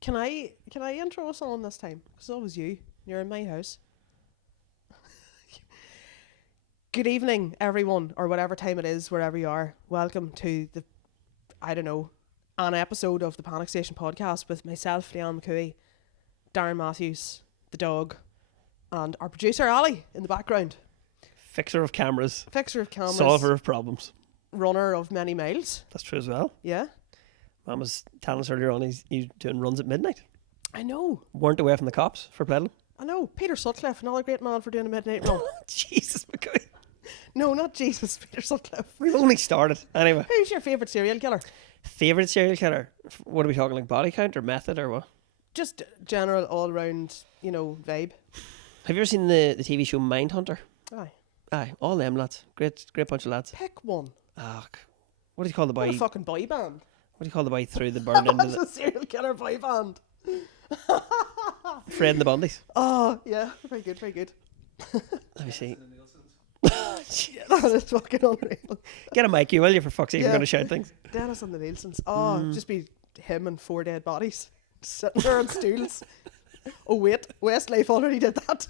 Can I intro us on this time? Because it's always you. You're in my house. Good evening, everyone, or whatever time it is, wherever you are. Welcome to an episode of the Panic Station podcast with myself, Leanne McCooey, Darren Matthews, the dog, and our producer, Ali, in the background. Fixer of cameras. Solver of problems. Runner of many miles. That's true as well. Yeah. Mum was telling us earlier on he's doing runs at midnight. I know. Weren't away from the cops for peddling. I know. Peter Sutcliffe, another great man for doing a midnight run. Jesus, McCoy. No, not Jesus, Peter Sutcliffe. We only started. Anyway. Who's your favourite serial killer? Favourite serial killer? What are we talking, like body count or method or what? Just general all-round, vibe. Have you ever seen the TV show Mindhunter? Aye. Aye, all them lads. Great bunch of lads. Pick one. What do you call the boy? What a fucking boy band. What do you call the boy through the burn into That's a serial killer boy band. Fred and the Bundys? Oh, yeah. Very good, very good. Let me see. That is fucking unreal. Get a mic, you will you, for fuck's sake, Yeah. you're going to shout things. Dennis and the Nielsen's. Oh, just be him and 4 dead bodies sitting there on stools. Oh, wait. Westlife already did that.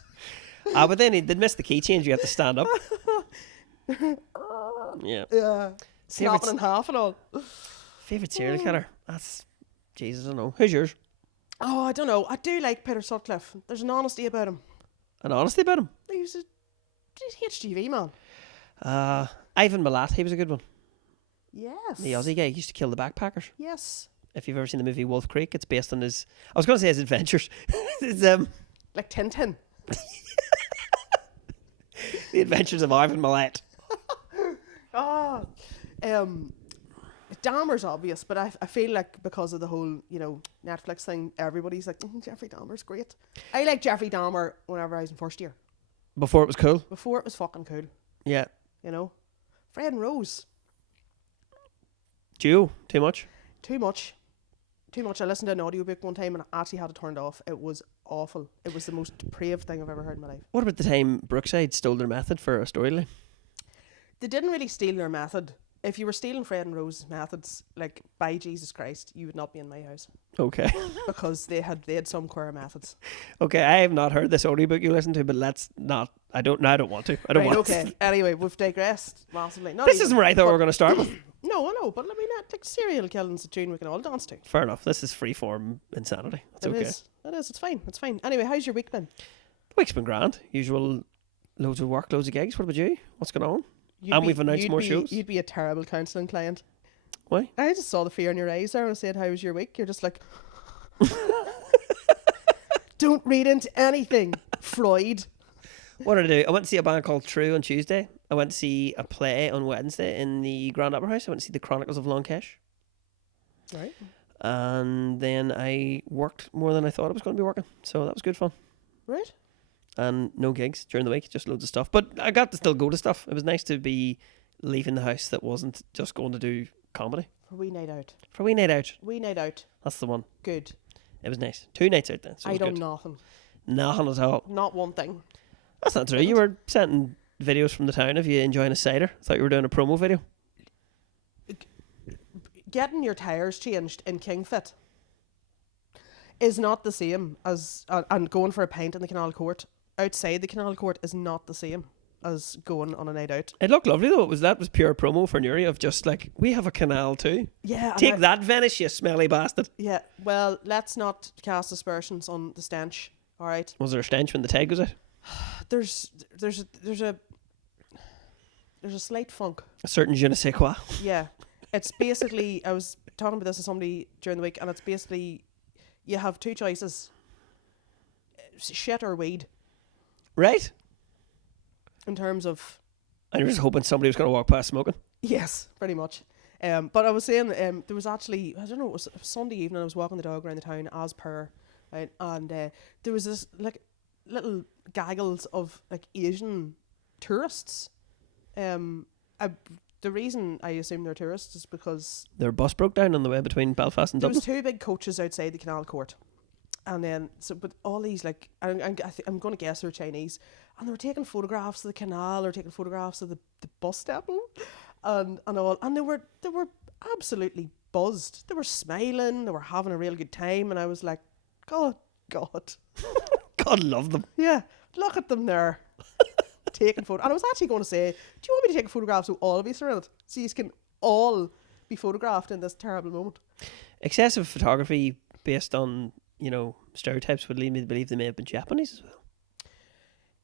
But then they'd miss the key change, you have to stand up. Yeah. Yeah. Snapping in half and all. Favourite serial killer? That's... Jesus, I don't know. Who's yours? Oh, I don't know. I do like Peter Sutcliffe. There's an honesty about him. An honesty about him? He's HGV man. Ivan Milat, he was a good one. Yes. The Aussie guy, he used to kill the backpackers. Yes. If you've ever seen the movie Wolf Creek, it's based on his... I was going to say his adventures. It's, like Tintin. the adventures of Ivan Milat. Dahmer's obvious, but I feel like because of the whole, Netflix thing, everybody's like, Jeffrey Dahmer's great. I like Jeffrey Dahmer whenever I was in first year. Before it was cool? Before it was fucking cool. Yeah. Fred and Rose. Too much? Too much. I listened to an audiobook one time and I actually had it turned off. It was awful. It was the most depraved thing I've ever heard in my life. What about the time Brookside stole their method for a storyline? They didn't really steal their method. If you were stealing Fred and Rose's methods, like, by Jesus Christ, you would not be in my house. Okay. Because they had some queer methods. Okay, I have not heard this audiobook you listen to, but let's not... I don't want to. I don't want okay. to. Anyway, we've digressed massively. This isn't where I thought we were going to start with. No, I know, but I mean, like, serial killing's a tune we can all dance to. Fair enough. This is freeform insanity. That's okay. It is. It's fine. Anyway, how's your week been? The week's been grand. Usual, loads of work, loads of gigs. What about you? What's going on? We've announced more shows. You'd be a terrible counselling client. Why? I just saw the fear in your eyes there and I said, how was your week? You're just like... Don't read into anything, Freud. What did I do? I went to see a band called True on Tuesday. I went to see a play on Wednesday in the Grand Opera House. I went to see The Chronicles of Longkesh. Right. And then I worked more than I thought I was going to be working. So that was good fun. Right. And no gigs during the week, just loads of stuff. But I got to still go to stuff. It was nice to be leaving the house that wasn't just going to do comedy. For a wee night out. Wee night out. That's the one. Good. It was nice. 2 nights out then. So I done nothing. Nothing at all. Not one thing. That's not true. You were sending videos from the town of you enjoying a cider. I thought you were doing a promo video. Getting your tyres changed in Kingfit is not the same as and going for a pint in the Canal Court outside the Canal Court is not the same as going on a night out. It looked lovely though. That was pure promo for Newry of just like, we have a canal too. Yeah. Take that, Venice, you smelly bastard. Yeah. Well, let's not cast aspersions on the stench. All right. Was there a stench when the tide goes out? There's a slight funk. A certain je ne sais quoi. Yeah. It's basically, I was talking about this to somebody during the week, and it's basically, you have 2 choices. Shit or weed. Right. In terms of... And you're just hoping somebody was going to walk past smoking? Yes, pretty much. But I was saying, there was actually, I don't know, it was Sunday evening, I was walking the dog around the town as per, right, and there was this, like, little gaggles of, like, Asian tourists. The reason I assume they're tourists is because... Their bus broke down on the way between Belfast and Dublin. Dublin. There was 2 big coaches outside the Canal Court. And then, but all these, like, I'm going to guess they're Chinese. And they were taking photographs of the canal or taking photographs of the bus depot and all. And they were absolutely buzzed. They were smiling. They were having a real good time. And I was like, God. God love them. Yeah, look at them there. Taking photos. And I was actually going to say, do you want me to take a photograph so all of you are in it? So you can all be photographed in this terrible moment. Excessive photography based on, stereotypes would lead me to believe they may have been Japanese as well.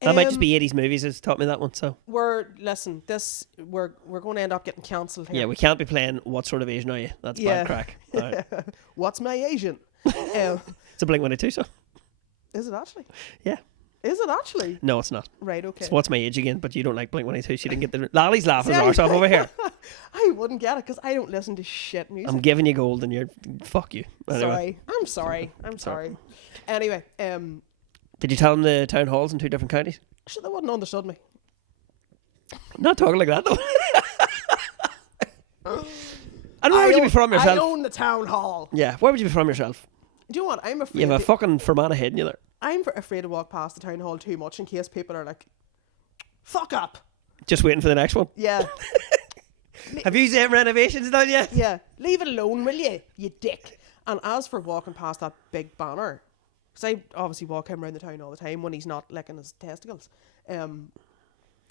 That might just be 80s movies has taught me that one. So we're going to end up getting cancelled here. yeah, we can't be playing What Sort of Asian Are You? That's bad crack. All right. What's my Asian? It's a Blink-182 song. Is it actually? Yeah. Is it actually? No, it's not. Right, okay. It's What's My Age Again, but you don't like Blink-182. She didn't get the... Lally's laughing his arse off over here. I wouldn't get it because I don't listen to shit music. I'm giving you gold and you're... Fuck you. Anyway. I'm sorry. Anyway, did you tell them the town halls in 2 different counties? sure, they wouldn't have understood me. Not talking like that, though. And where would you be from yourself? I own the town hall. Yeah, where would you be from yourself? Do you know what? I'm afraid... You have a fucking Fermanagh head in you there. I'm afraid to walk past the town hall too much in case people are like, fuck up. Just waiting for the next one. Yeah. Have you seen renovations done yet? Yeah. Leave it alone, will you dick? And as for walking past that big banner, because I obviously walk him around the town all the time when he's not licking his testicles. And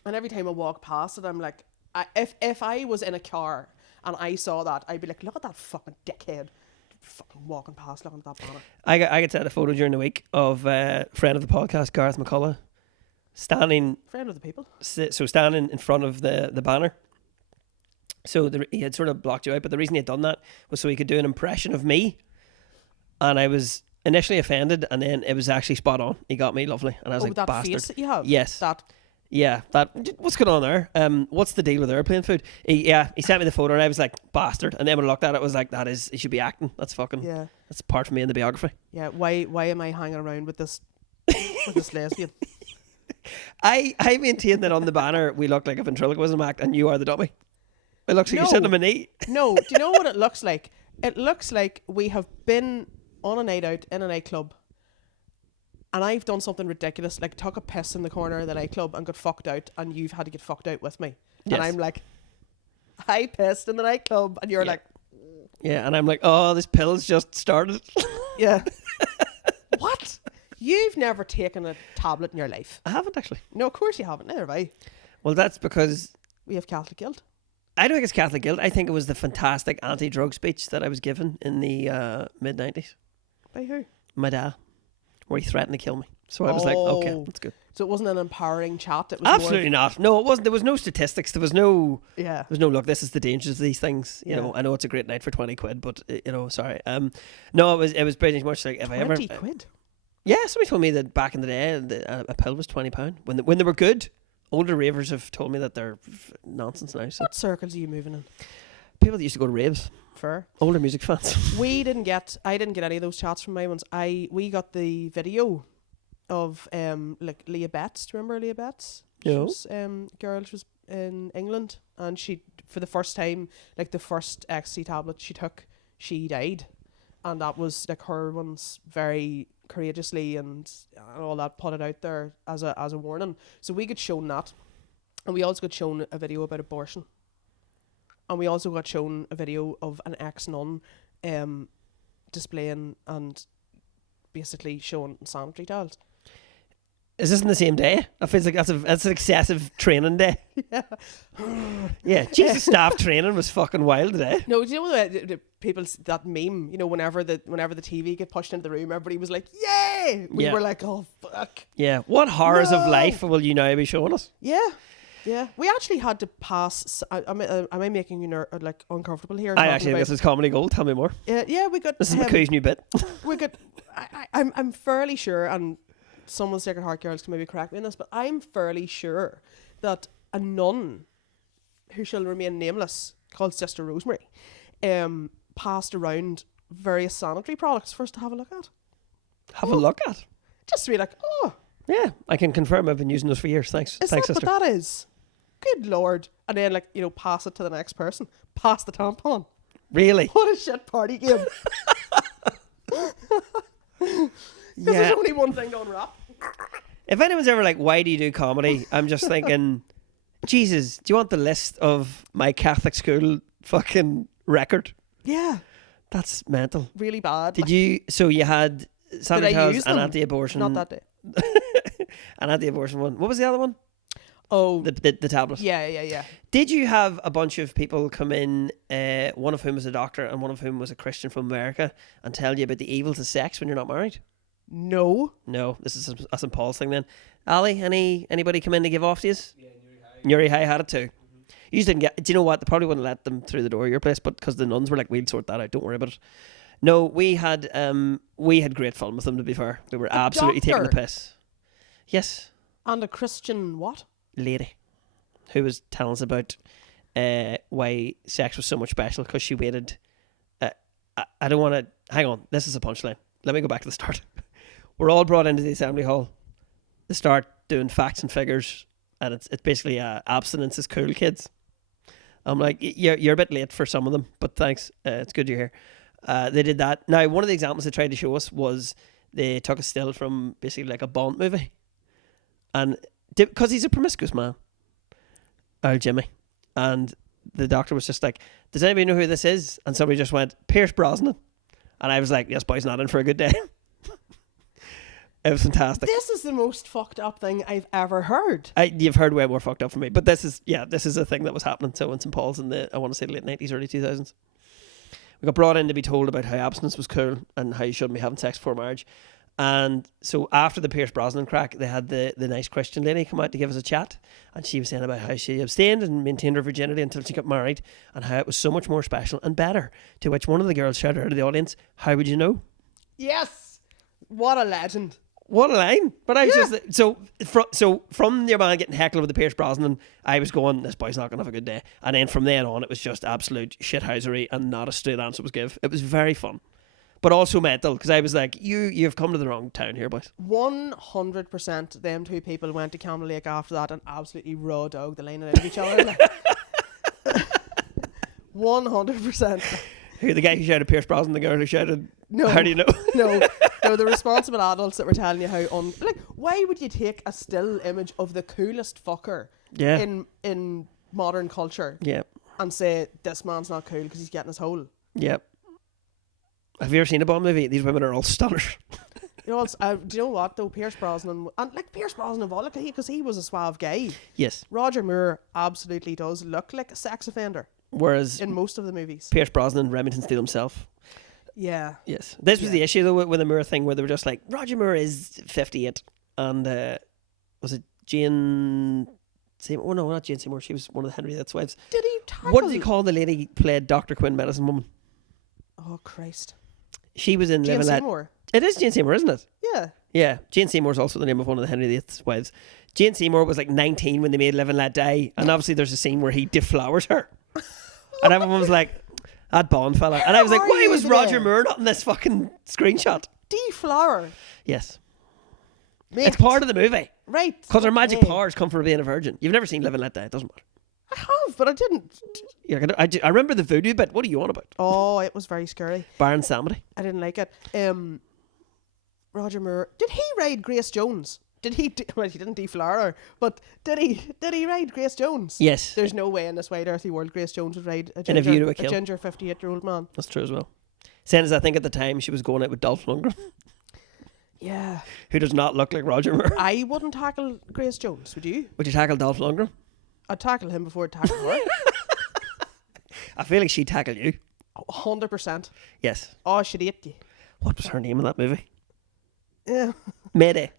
every time I walk past it, I'm like, if I was in a car and I saw that, I'd be like, look at that fucking dickhead. Fucking walking past looking at that banner. I got sent a photo during the week of friend of the podcast, Gareth McCullough, standing... Friend of the people. So standing in front of the banner. So he had sort of blocked you out, but the reason he had done that was so he could do an impression of me. And I was initially offended, and then it was actually spot on. He got me lovely. And I was like, that bastard. face that you have? Yes. That... Yeah, what's going on there? What's the deal with airplane food? He sent me the photo and I was like, bastard. And then when I looked at it, I was like, he should be acting. That's fucking, that's part of me in the biography. Yeah, why am I hanging around with this lesbian? I maintain that on the banner we look like a ventriloquism act and you are the dummy. It looks like you're sitting on my knee. No, do you know what it looks like? It looks like we have been on a night out in a nightclub and I've done something ridiculous, like took a piss in the corner of the nightclub and got fucked out, and you've had to get fucked out with me. Yes. And I'm like, I pissed in the nightclub, and you're like... Yeah, and I'm like, oh, this pill's just started. Yeah. What? You've never taken a tablet in your life? I haven't, actually. No, of course you haven't. Neither have I. Well, that's because... We have Catholic guilt. I don't think it's Catholic guilt. I think it was the fantastic anti-drug speech that I was given in the mid-90s. By who? My dad. Where he threatened to kill me. So I was like, okay, that's good. So it wasn't an empowering chat? It was absolutely not. No, it wasn't. There was no statistics. There was no... Yeah. There was no, look, this is the dangers of these things. You know, I know it's a great night for 20 quid, but, sorry. No, it was pretty much like, if I ever... 20 quid? Yeah, somebody told me that back in the day, a pill was £20. When they were good. Older ravers have told me that they're nonsense now. So. What circles are you moving in? People that used to go to raves. Fair. Older music fans. I didn't get any of those chats from my ones. We got the video of like Leah Betts. Do you remember Leah Betts? No. She was girl. She was in England, and she, for the first time, like the first ecstasy tablet she took, she died, and that was like her ones very courageously and all that, put it out there as a warning. So we got shown that, and we also got shown a video about abortion. And we also got shown a video of an ex-nun displaying and basically showing sanitary towels. Is this in the same day? I feel like that's an excessive training day. Yeah. Yeah, Jesus, staff training was fucking wild today. No, do you know the people, that meme, you know, whenever the TV get pushed into the room, everybody was like, yay! We were like, oh, fuck. Yeah, what horrors of life will you now be showing us? Yeah. Yeah, we actually had to pass. Am I making you like uncomfortable here? I actually think this is comedy gold. Tell me more. Yeah, we got. This is McCoo's new bit. We got. I'm fairly sure, and some of the Sacred Heart girls can maybe correct me on this, but I'm fairly sure that a nun, who shall remain nameless, called Sister Rosemary, passed around various sanitary products for us to have a look at. Have a look at. Just to be like, oh. Yeah, I can confirm. I've been using those for years. Thanks, Thanks, sister. What that is? Good Lord. And then, like, you know, pass it to the next person. Pass the tampon. Really? What a shit party game. There's only one thing to unwrap. If anyone's ever like, why do you do comedy? I'm just thinking, Jesus, do you want the list of my Catholic school fucking record? Yeah. That's mental. Really bad. Did you? So you had Sandra Did I Charles use an them? anti-abortion. Not that day. An anti-abortion one. What was the other one? Oh, The tablet. yeah. Did you have a bunch of people come in, one of whom was a doctor and one of whom was a Christian from America, and tell you about the evils of sex when you're not married? No. No, this is a St. Paul's thing then. Ali, anybody come in to give off to you? Yeah, Newry High had it too. You just didn't get. Do you know what? They probably wouldn't let them through the door of your place, but because the nuns were like, "We'll sort that out. Don't worry about it." No, we had great fun with them. To be fair, we were absolutely taking the doctor? piss. Yes, And a Christian what? lady, who was telling us about why sex was so much special because she waited. I don't want to. Hang on, this is a punchline. Let me go back to the start. We're all brought into the assembly hall. They start doing facts and figures, and it's basically abstinence is cool, kids. I'm like, you're a bit late for some of them, but thanks. It's good you're here. They did that. Now, one of the examples they tried to show us was they took a still from basically like a Bond movie, and because he's a promiscuous man, Jimmy, and the doctor was just like, "Does anybody know who this is?" And somebody just went, "Pierce Brosnan," and I was like, "Yes, boy's not in for a good day." It was fantastic. This is the most fucked up thing I've ever heard. You've heard way more fucked up from me, but this is a thing that was happening. So in St. Paul's in the, I want to say, late 90s, early 2000s, we got brought in to be told about how abstinence was cool and how you shouldn't be having sex before marriage. And so after the Pierce Brosnan crack, they had the nice Christian lady come out to give us a chat, and she was saying about how she abstained and maintained her virginity until she got married, and how it was so much more special and better. To which one of the girls shouted out of the audience, "How would you know?" Yes. What a legend. What a line! But I was just so from your man getting heckled with the Pierce Brosnan, I was going, "This boy's not gonna have a good day." And then from then on, it was just absolute shithousery, and not a straight answer was given. It was very fun, but also mental, because I was like, "You've come to the wrong town here, boys." 100% them two people went to Camden Lake after that and absolutely raw dog the line into each other. 100%. Who, the guy who shouted Pierce Brosnan, the girl who shouted, No. "How do you know?" No, the responsible adults that were telling you how like, why would you take a still image of the coolest fucker Yeah. in modern culture Yeah. and say this man's not cool because he's getting his hole? Yep. Have you ever seen a Bond movie? These women are all stunners. You know, do you know what though? Pierce Brosnan, and like Pierce Brosnan of all, because he was a suave guy. Yes. Roger Moore absolutely does look like a sex offender Whereas in most of the movies. Pierce Brosnan, Remington Steele himself. Yeah. Yes. This was the issue though with the Moore thing, where they were just like, Roger Moore is 58, and was it Jane Seymour? Oh no, not Jane Seymour. She was one of the Henry VIII's wives. Did he tackle? What did he call the lady who played Dr. Quinn, Medicine Woman? Oh Christ. She was in Jane Live and Let. Seymour. It is Jane Seymour, isn't it? Yeah. Yeah. Jane Seymour is also the name of one of the Henry VIII's wives. Jane Seymour was like 19 when they made Live and Let Die, and obviously there's a scene where he deflowers her. And everyone was like, "That Bond fella." And I was like, why was Roger Moore not in this fucking screenshot? Deflower. Yes. Mate. It's part of the movie. Right. Because her magic okay. powers come from being a virgin. You've never seen Live and Let Die. It doesn't matter. I have, but I didn't. Yeah, I remember the voodoo bit. What are you on about? Oh, it was very scary. Baron Samedi. I didn't like it. Roger Moore. Did he ride Grace Jones? Did he? Well, he didn't deflower her, but did he? Did he ride Grace Jones? Yes. There's no way in this wide earthly world Grace Jones would ride In A View to a Kill. ginger 58-year-old man. That's true as well. Saying as I think at the time she was going out with Dolph Lundgren, Yeah. who does not look like Roger Moore. I wouldn't tackle Grace Jones, would you? Would you tackle Dolph Lundgren? I'd tackle him before I'd tackle her. I feel like she'd tackle you. 100%. Yes. Oh, she'd eat you. What was her name in that movie? Yeah. Mayday.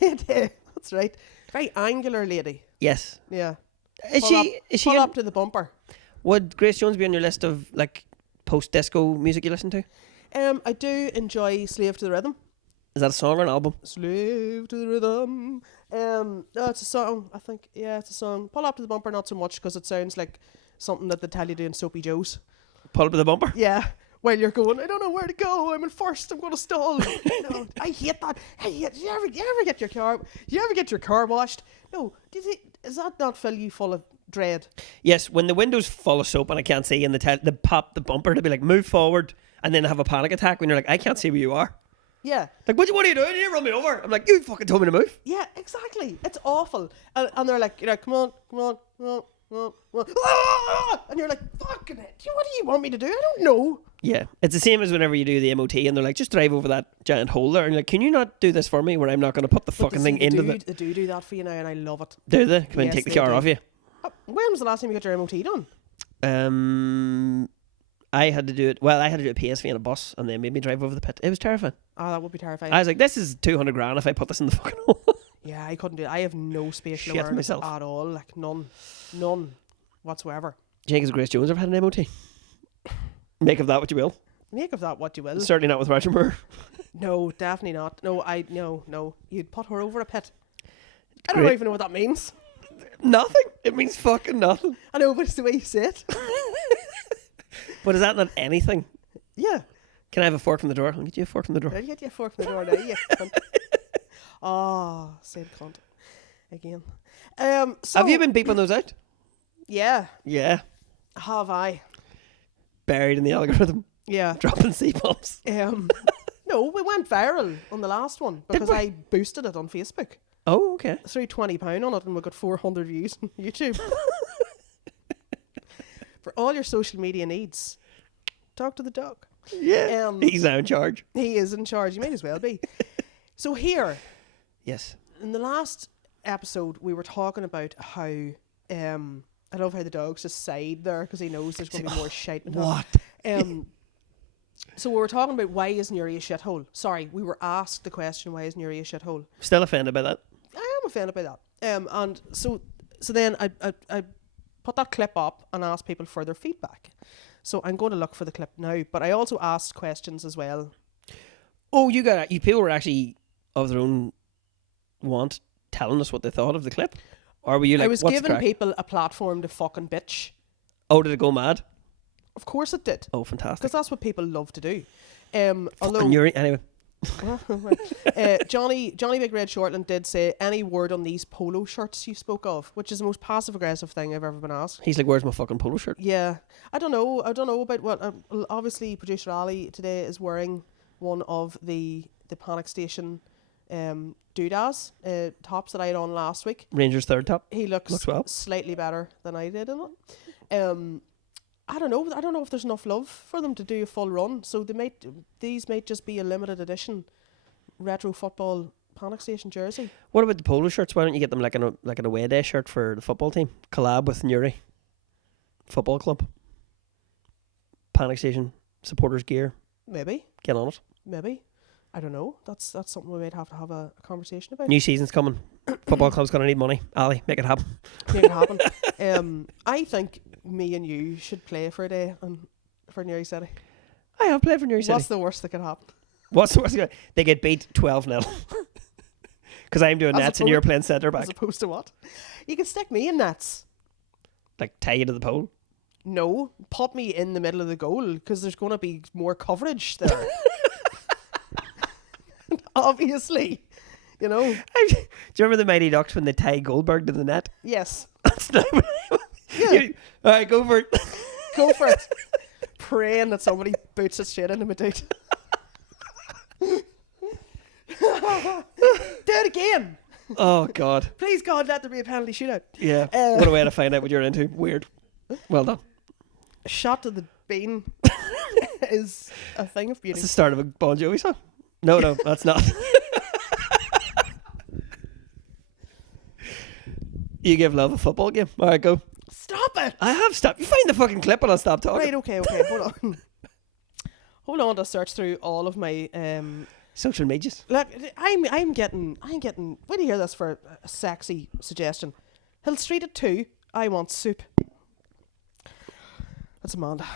Mayday. That's right. Very angular lady. Yes. Yeah. Is Pull she? up, Is she? pull up to the bumper. Would Grace Jones be on your list of like post-disco music you listen to? I do enjoy Slave to the Rhythm. Is that a song or an album? Slave to the Rhythm. No, it's a song. I think. Yeah, it's a song. Pull up to the bumper, not so much because it sounds like something that they tell you to in Soapy Joe's. Pull up to the bumper. Yeah. While you're going, I don't know where to go. I'm in first. I'm going to stall. No, I hate that. I hate. You ever get your car? You ever get your car washed? No. Does that not fill you full of dread? Yes, when the window's full of soap and I can't see, and they pop the bumper to be like, move forward, and then have a panic attack when you're like, I can't see where you are. Yeah. Like, what are you doing? You run me over. I'm like, you fucking told me to move. Yeah, exactly. It's awful. And they're like, come on, come on, come on. And you're like, fucking it. What do you want me to do? I don't know. Yeah, it's the same as whenever you do the MOT and they're like, just drive over that giant hole there, and you're like, can you not do this for me where I'm not going to put the fucking thing into the... They do that for you now, and I love it. Do they? Come in and Yes, take the they car do. off you? When was the last time you got your MOT done? I had to do it. Well, I had to do a PSV in a bus, and they made me drive over the pit. It was terrifying. Oh, that would be terrifying. I was like, this is 200 grand if I put this in the fucking hole. Yeah, I couldn't do it. I have no spatial Shit awareness myself. at all. Like, none whatsoever. Do you think Grace Jones ever had an MOT? Make of that what you will. Make of that what you will. Certainly not with Roger Moore. No, definitely not. No. You'd put her over a pit. I don't even know what that means. Nothing. It means fucking nothing. I know, but it's the way you say it. But is that not anything? Yeah. Can I have a fork from the door? I'll get you a fork from the door. Did you get your fork from the door now? You cunt. Oh, said cunt. Again. So, Have you been beeping those out? Yeah. Yeah. Have I? Buried in the algorithm. Yeah. Dropping C-bombs. No, we went viral on the last one because I boosted it on Facebook. Oh, okay. Threw £20 on it and we got 400 views on YouTube. For all your social media needs, talk to the dog. Yeah. He's now in charge. He is in charge. He might as well be. So here, Yes. in the last episode, we were talking about how I love how the dog's just sighed there because he knows there's going to be more shite. What? So we were talking about why isn't Newry a shithole? Sorry, we were asked the question, why isn't Newry a shithole? Still offended by that. I am offended by that. And so then I put that clip up and asked people for their feedback. So I'm going to look for the clip now, but I also asked questions as well. Oh, you people were actually of their own want telling us what they thought of the clip? Or were you like, I was what's the giving crack? people a platform to fucking bitch. Oh, did it go mad? Of course it did. Oh, fantastic. Because that's what people love to do. Although Fucking Newry. Anyway. Johnny Big Red Shortland did say, any word on these polo shirts you spoke of, which is the most passive aggressive thing I've ever been asked. He's like, where's my fucking polo shirt? Yeah, I don't know about what. Obviously, producer Ali today is wearing one of the Panic Station doodads tops that I had on last week. Rangers third top. He looks well. slightly better than I did in it. I don't know if there's enough love for them to do a full run, so these might just be a limited edition retro football Panic Station jersey. What about the polo shirts? Why don't you get them like an away day shirt for the football team? Collab with Newry Football Club. Panic Station supporters gear. Maybe. Get on it. Maybe. I don't know. That's something we might have to have a conversation about. New season's coming. Football club's gonna need money. Ali, make it happen. Make it happen. I think me and you should play for a day for Newry City. I have played for Newry City. What's the worst that could happen? What's the worst? They get beat 12-0. Because I'm doing nets and you're playing centre back. As opposed to what? You can stick me in nets. Like tie you to the pole. No, pop me in the middle of the goal because there's going to be more coverage there. Obviously, you know. Do you remember the Mighty Ducks when they tied Goldberg to the net? Yes. That's not. Yeah. All right, go for it. Go for it. Praying that somebody boots it straight into my dude. Do it again. Oh God. Please God, let there be a penalty shootout. Yeah. What a way to find out what you're into. Weird. Well done. A shot to the bean is a thing of beauty. That's the start of a Bon Jovi song. No, that's not. You give love a football game. All right, go. Stop it. I have stopped. You find the fucking clip and I'll stop talking. Right, okay, hold on. Hold on to search through all of my social medias. look, I'm getting wait do you hear this for a sexy suggestion. Hill Street at 2, I want soup. That's Amanda.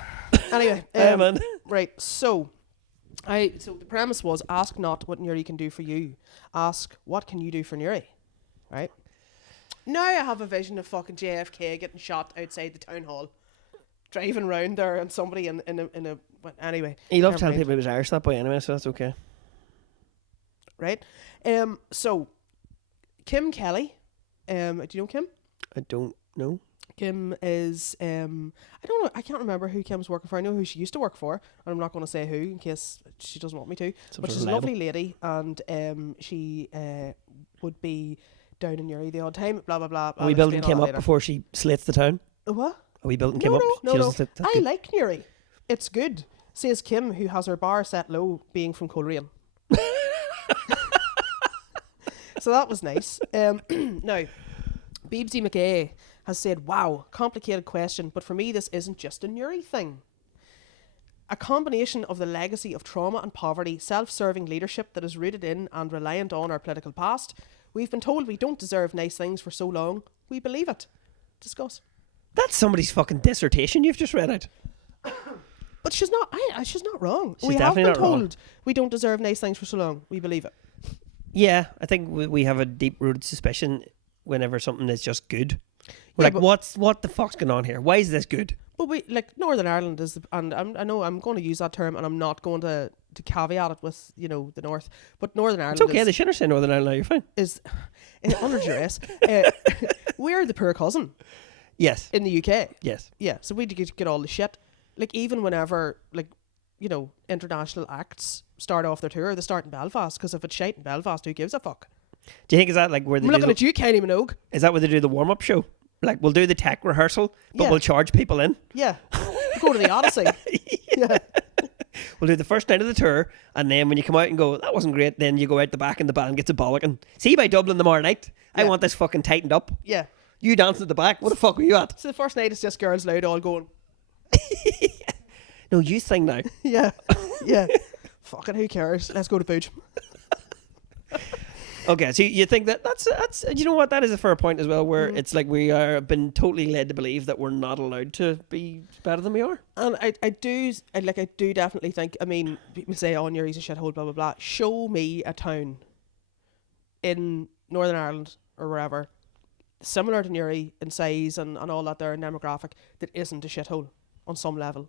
Anyway, Hey, man. right, so the premise was, ask not what Newry can do for you. Ask what can you do for Newry. Right? Now I have a vision of fucking JFK getting shot outside the town hall, driving round there, and somebody in a well, anyway. He loves never telling mind. people he was Irish that boy anyway, so that's okay. Right? So Kim Kelly, do you know Kim? I don't know. Kim is I don't know, I can't remember who Kim's working for. I know who she used to work for, and I'm not going to say who in case she doesn't want me to. But she's a lovely lady, and she would be down in Newry the odd time. Blah blah blah. A wee building came up before she slates the town. What? A wee building No, came up. no, She no, doesn't no. slate. That's I good. like Newry. It's good. Says Kim, who has her bar set low, being from Coleraine. So that was nice. Now, Beebsy McGay has said, wow, complicated question, but for me this isn't just a Newry thing. A combination of the legacy of trauma and poverty, self-serving leadership that is rooted in and reliant on our political past. We've been told we don't deserve nice things for so long. We believe it. Discuss. That's somebody's fucking dissertation you've just read out. But she's not. She's not wrong. She's We have definitely been not wrong. told we don't deserve nice things for so long. We believe it. Yeah, I think we have a deep-rooted suspicion whenever something is just good. We're Yeah, like, but- what the fuck's going on here? Why is this good? But we like Northern Ireland is, and I know I'm going to use that term, and I'm not going to caveat it with the North. But Northern Ireland. It's okay. They shouldn't say Northern Ireland now. You're fine. is under duress. We're the poor cousin Yes. in the UK. Yes. Yeah, so we get all the shit. Like even whenever international acts start off their tour, they start in Belfast because if it's shite in Belfast, who gives a fuck? Do you think is that like where they I'm do looking at you, Kylie Minogue. is that where they do the warm-up show? Like we'll do the tech rehearsal, but Yeah. we'll charge people in. Yeah, go to the Odyssey. Yeah. We'll do the first night of the tour, and then when you come out and go, that wasn't great, then you go out the back and the band gets a bollocking. See by Dublin tomorrow night. I Yeah. want this fucking tightened up. Yeah. You dancing at the back. What the fuck were you at? So the first night is just girls loud all going, No, you sing now. yeah, yeah. Fucking who cares? Let's go to Booge. Okay, so you think that's you know what, that is a fair point as well, where it's like we are been totally led to believe that we're not allowed to be better than we are. And I do definitely think, I mean, people say, oh, Newry's a shithole, blah, blah, blah. Show me a town in Northern Ireland or wherever, similar to Newry in size and all that there, and demographic, that isn't a shithole on some level.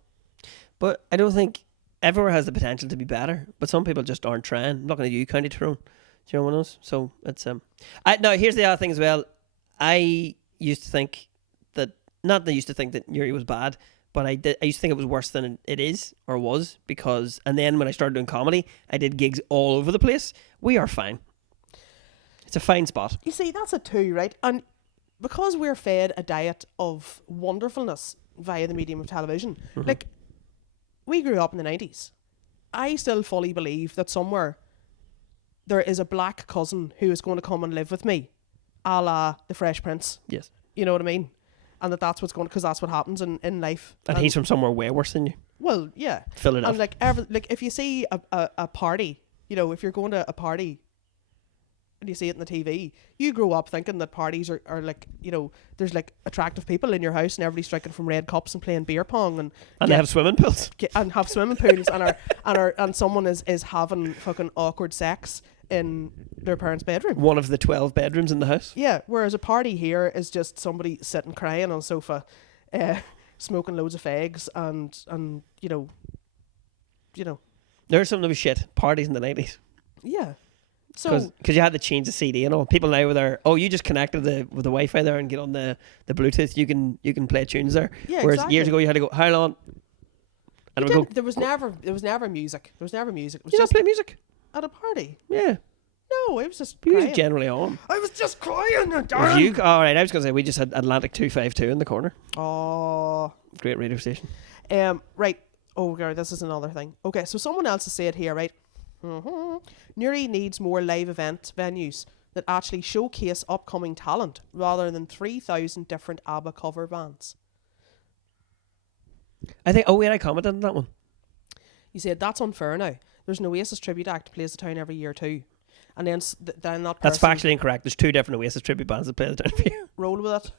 But I don't think everywhere has the potential to be better, but some people just aren't trying. I'm not going to do County Tyrone. Do you know one of those? So it's now here's the other thing as well. I used to think that Newry was bad, but I used to think it was worse than it is or was, because and then when I started doing comedy, I did gigs all over the place. We are fine. It's a fine spot. You see, that's it too, right? And because we're fed a diet of wonderfulness via the medium of television, like, we grew up in the 90s. I still fully believe that somewhere there is a black cousin who is going to come and live with me, a la the Fresh Prince. Yes. You know what I mean? And that's what's going, because that's what happens in life. And he's from somewhere way worse than you. Well, yeah. Fill it up. And like if you see a party, if you're going to a party and you see it in the TV, you grow up thinking that parties are like, there's like attractive people in your house and everybody's drinking from red cups and playing beer pong and They have swimming pools. and have swimming pools and someone is having fucking awkward sex in their parents' bedroom. One of the 12 bedrooms in the house. Yeah, whereas a party here is just somebody sitting crying on a sofa, smoking loads of fags and There's something that was shit. Parties in the 90s. yeah. So Because you had to change the CD and all. People now with their you just connected with the Wi-Fi there and get on the Bluetooth. You can play tunes there. Yeah, Whereas exactly. years ago you had to go, hold on. And it would go, there was never music. There was never music. It was you don't just play music? at a party. Yeah. No, it was just Music crying. generally on. I was just crying. Was you? Alright, I was going to say, we just had Atlantic 252 in the corner. Oh. Great radio station. Right. Oh, God, this is another thing. Okay, so someone else has said here, right? Newry needs more live event venues that actually showcase upcoming talent rather than 3,000 different ABBA cover bands. I think, I commented on that one. You said that's unfair now. There's an Oasis tribute act plays the town every year too. And then then that That's person factually incorrect. There's two different Oasis tribute bands that play the town for you. roll with it.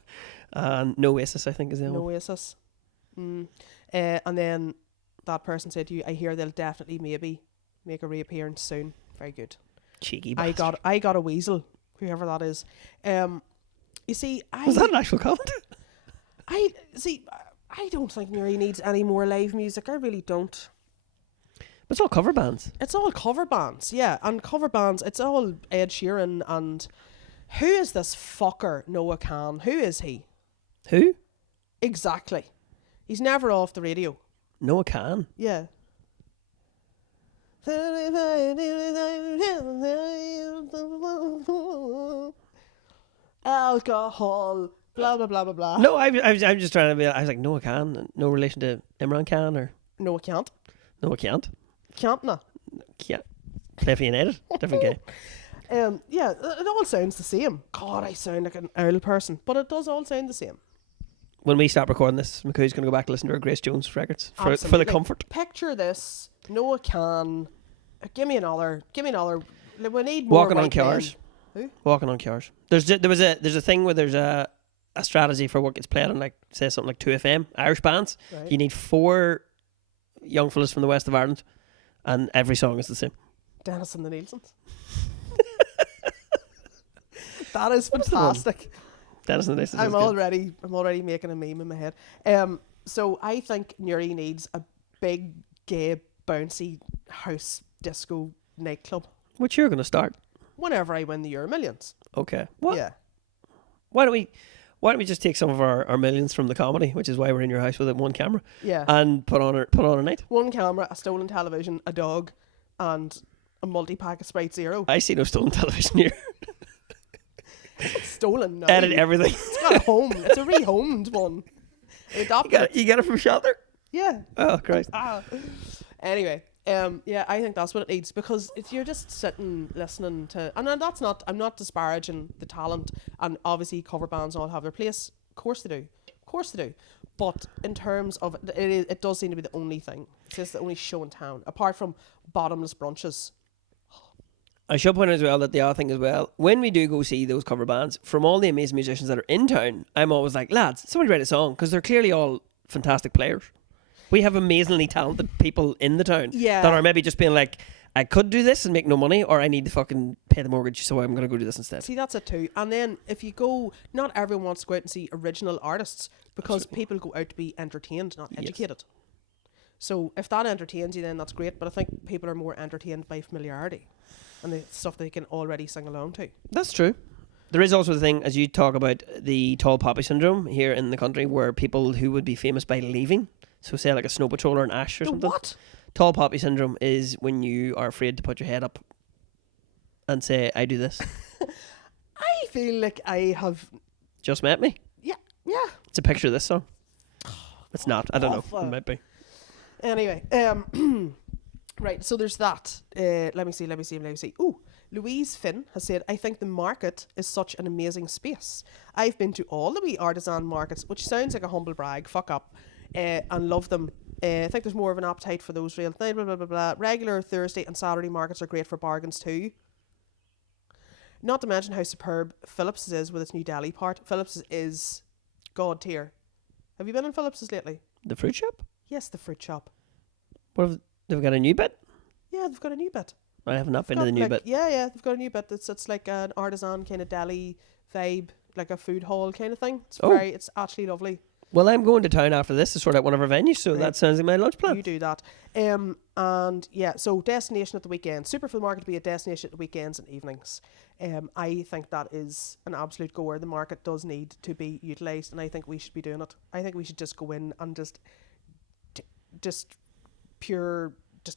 And No Oasis, I think, is the other No one. Oasis. And then that person said to you, I hear they'll definitely maybe make a reappearance soon. Very good. Cheeky bastard. I got a weasel, whoever that is. You see, Was that an actual comment? I don't think Newry needs any more live music. I really don't. But it's all cover bands. It's all cover bands, yeah. And cover bands, it's all Ed Sheeran and who is this fucker Noah Khan? Who is he? Who? Exactly. He's never off the radio. Noah Khan. Yeah. alcohol, blah, blah, blah, blah, blah. No, I'm just trying to be. I was like, no, I can. No relation to Imran Khan or No, I can't. no, I can't. Can't, no. Can't. Play for United, different game. Yeah, it all sounds the same. God, I sound like an old person, but it does all sound the same. When we stop recording this, McCoo's going to go back and listen to our Grace Jones records for the Absolutely. comfort. Picture this. No, I can. Give me another. We need more. Walking on white cars. men. Who? Walking on cars. There's a thing where there's a strategy for what gets played on, like, say something like 2FM Irish bands. Right. You need 4 young fellas from the west of Ireland, and every song is the same. Dennis and the Nielsen's. That is What's the one? fantastic. Dennis and the Nielsen's. I'm already making a meme in my head. So I think Newry needs a big, gay, bouncy house disco nightclub Which you're going to start. whenever I win the Euro Millions. Okay. What? Yeah. Why don't we just take some of our millions from the comedy, which is why we're in your house with one camera, Yeah. and put on a night? One camera, a stolen television, a dog, and a multi-pack of Sprite Zero. I see no stolen television here. It's stolen now. Edit everything. It's got a home. It's a rehomed one. I adopted it. You get it from shelter? Yeah. Oh, Christ. Anyway, yeah, I think that's what it needs, because if you're just sitting listening to, and then I'm not disparaging the talent, and obviously cover bands all have their place. Of course they do. But in terms of it does seem to be the only thing. It's just the only show in town, apart from bottomless brunches. I should point out as well that the other thing as well, when we do go see those cover bands, from all the amazing musicians that are in town, I'm always like, lads, somebody write a song, because they're clearly all fantastic players. We have amazingly talented people in the town Yeah. that are maybe just being like, I could do this and make no money, or I need to fucking pay the mortgage, so I'm going to go do this instead. See, that's it too. And then if you go, not everyone wants to go out and see original artists, because Absolutely. people go out to be entertained, not Yes. educated. So if that entertains you, then that's great. But I think people are more entertained by familiarity and the stuff they can already sing along to. That's true. There is also the thing, as you talk about the tall poppy syndrome here in the country, where people who would be famous by leaving, so say like a snow patrol or an ash or The something. what? Tall poppy syndrome is when you are afraid to put your head up and say, I do this. I feel like I have. Just met me. Yeah. It's a picture of this song. It's not. I don't know. Awful. It might be. Anyway, right. So there's that. Let me see. Ooh, Louise Finn has said, I think the market is such an amazing space. I've been to all the wee artisan markets, which sounds like a humble brag. Fuck up. And love them. I think there's more of an appetite for those real blah, blah, blah, blah, blah. Regular Thursday and Saturday markets are great for bargains too. Not to mention how superb Phillips's is with its new deli part. Phillips's is god tier. Have you been in Phillips's lately? The fruit shop? Yes, the fruit shop. What have they've got a new bit? Yeah, they've got a new bit. I have not been to Got the new like- bit. Yeah, they've got a new bit. It's like an artisan kind of deli vibe, like a food hall kind of thing. It's Oh. it's actually lovely. Well, I'm going to town after this to sort out one of our venues, so Right. that sounds like my lunch plan. You do that. And yeah, so destination at the weekend. Superfood Market to be a destination at the weekends and evenings. I think that is an absolute goer. The market does need to be utilised, and I think we should be doing it. I think we should just go in and just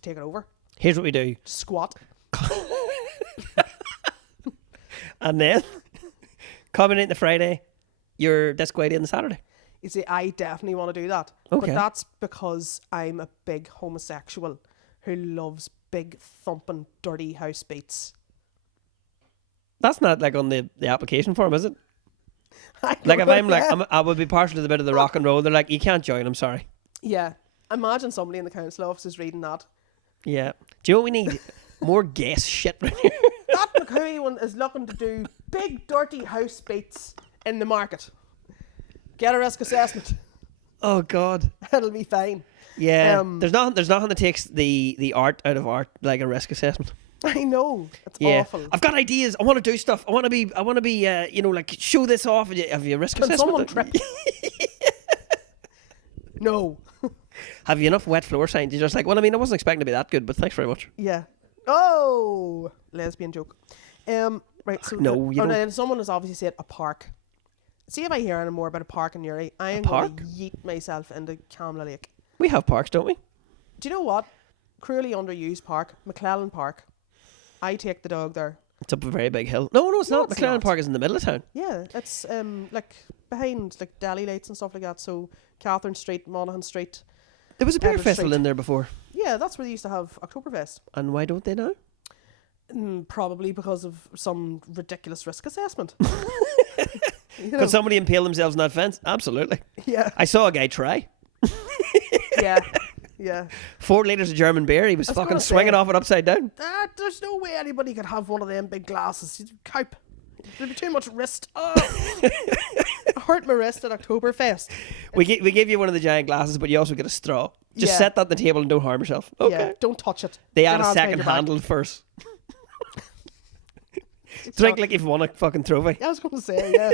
take it over. Here's what we do. Squat. And then, coming into Friday, your disco ID on the Saturday. You see, I definitely want to do that. Okay. But that's because I'm a big homosexual who loves big thumping dirty house beats. That's not like on the application form, is it? I Like if know, I'm like, yeah. I would be partial to the bit of the rock and roll. They're like, you can't join. I'm sorry. Yeah. Imagine somebody in the council office is reading that. Yeah. Do you know what we need? More guess shit right here. That McCooey one is looking to do big dirty house beats in the market. Get a risk assessment. Oh God. It'll be fine. Yeah. There's nothing that takes the art out of art like a risk assessment. I know. It's Yeah. awful. I've got ideas. I want to do stuff. I want to be like show this off. Have you a risk Can someone assessment? trip? No. Have you enough wet floor signs? You're just like, well, I mean, I wasn't expecting to be that good, but thanks very much. Yeah. Oh, lesbian joke. Right. So No, you don't. then someone has obviously said a park. See if I hear any more about a park in Newry. I am park? going to yeet myself into Camla Lake. We have parks, don't we? Do you know what? Cruelly underused park, McClellan Park. I take the dog there. It's up a very big hill. No, it's No, not. it's McLaren not. Park is in the middle of town. Yeah, it's like behind like deli lights and stuff like that. So Catherine Street, Monaghan Street. There was a beer Everett festival Street. in there before. Yeah, that's where they used to have Oktoberfest. And why don't they now? Probably because of some ridiculous risk assessment. You know? Could somebody impale themselves on that fence? Absolutely. Yeah, I saw a guy try. yeah, yeah. 4 litres of German beer. He was I was fucking gonna swinging say- off it upside down. There's no way anybody could have one of them big glasses. You'd cope. There'd be too much wrist. Oh. I hurt my wrist at Oktoberfest. We gave you one of the giant glasses, but you also get a straw. Just Yeah. set that on the table and don't harm yourself. Okay. Yeah, don't touch it. They Your add a hands behind second your back. handle first. It's Drink not- like you've won a fucking trophy. I was going to say,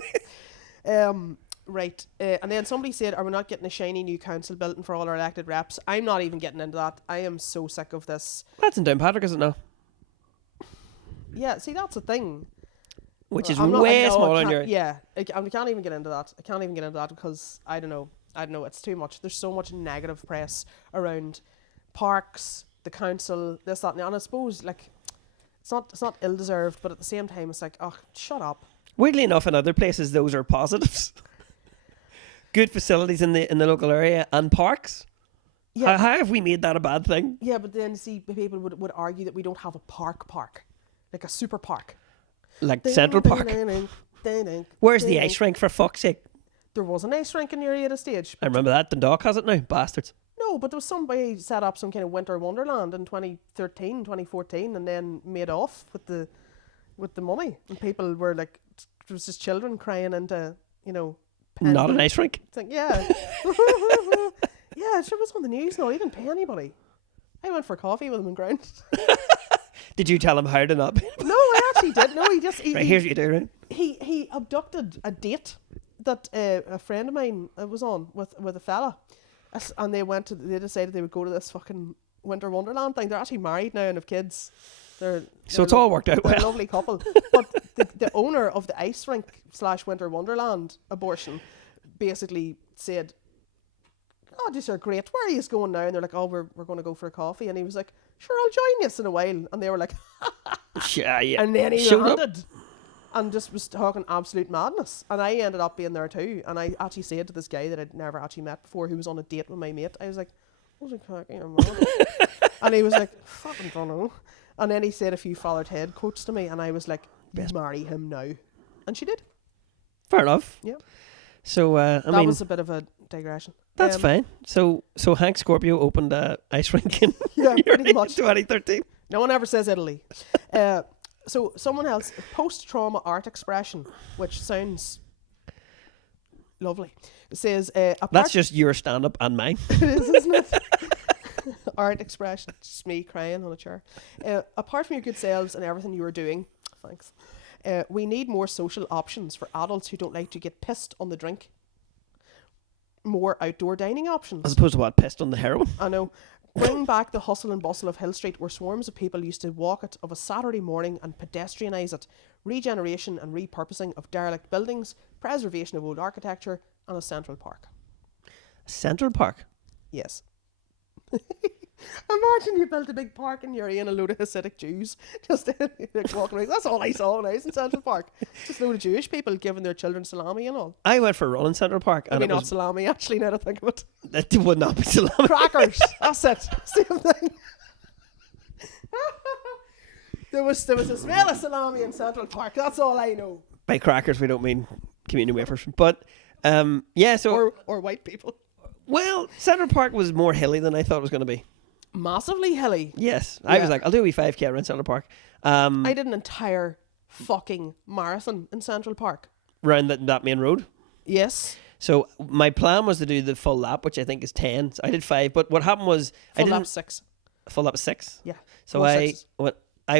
yeah. Right. And then somebody said, are we not getting a shiny new council building for all our elected reps? I'm not even getting into that. I am so sick of this. That's in Downpatrick, is it now? Yeah, see, that's the thing. Which is I'm not- way I know, smaller I than your... can't- Yeah, I can't even get into that. I can't even get into that because I don't know. It's too much. There's so much negative press around parks, the council, this, that, and the- and I suppose like it's not ill deserved, but at the same time, it's like, oh, shut up. Weirdly enough, in other places, those are positives. Good facilities in the local area and parks. Yeah, How have we made that a bad thing? yeah, but then see, people would argue that we don't have a park, like a super park. Like Central Park. Where's the ice rink, for fuck's sake? There was an ice rink in Newry at a stage. I remember that. Dundalk has it now. Bastards. No, but there was somebody set up some kind of winter wonderland in 2013, 2014, and then made off with the money. And people were like, there was just children crying into, Not an ice rink. Think, yeah. Yeah, sure was on the news. No, he didn't pay anybody. I went for coffee with him in ground. Did you tell him how to not? No, I actually did. No, he just Right, here's what you do, right? he abducted a date that a friend of mine was on with a fella, and they decided they would go to this fucking winter wonderland thing. They're actually married now and have kids. So they're it's all worked out they're a well. lovely couple. But the owner of the ice rink / winter wonderland abortion basically said, "Oh, these are great. Where are you going now?" And they're like, "Oh, we're going to go for a coffee." And he was like, "Sure, I'll join you in a while." And they were like, Yeah, yeah. and then he Showed up. landed and just was talking absolute madness. And I ended up being there too. And I actually said to this guy that I'd never actually met before, who was on a date with my mate, I was like, "What's it cracking your mom?" And he was like, "Fucking don't know." And then he said a few Father Ted quotes to me, and I was like, "Marry him now," and she did. Fair enough. Yeah. So I That mean, was a bit of a digression. that's fine. So Hank Scorpio opened a ice rink in Yeah, pretty Newry much. 2013. No one ever says Italy. So someone else, post-trauma art expression, which sounds lovely. It says, That's just your stand-up and mine. it is, isn't it? Art expression, just me crying on a chair. Apart from your good selves and everything you are doing, thanks. We need more social options for adults who don't like to get pissed on the drink. More outdoor dining options. As opposed to what? Pissed on the heroin? I know. Bring back the hustle and bustle of Hill Street, where swarms of people used to walk it of a Saturday morning and pedestrianise it. Regeneration and repurposing of derelict buildings, preservation of old architecture, and a central park. Central Park. Yes. Imagine you built a big park in Newry and a load of Hasidic Jews just like, walking around. That's all I saw when I was in Central Park. Just a load of Jewish people giving their children salami and all. I went for a run in Central Park, and Maybe it not was salami, actually, now that I think of it. it would not be salami. Crackers. That's it. Same thing. There was a smell of salami in Central Park. That's all I know. By crackers, we don't mean communion wafers, but yeah. So Or white people. well, Central Park was more hilly than I thought it was going to be. Massively hilly. Yes, I was Yeah. like, I'll do a wee 5K around Central Park. I did an entire fucking marathon in Central Park. Around that main road. Yes. So my plan was to do the full lap, which I think is 10. So I did 5, but what happened was I Full didn't lap 6. full lap is 6. Yeah. So 4 I sixes.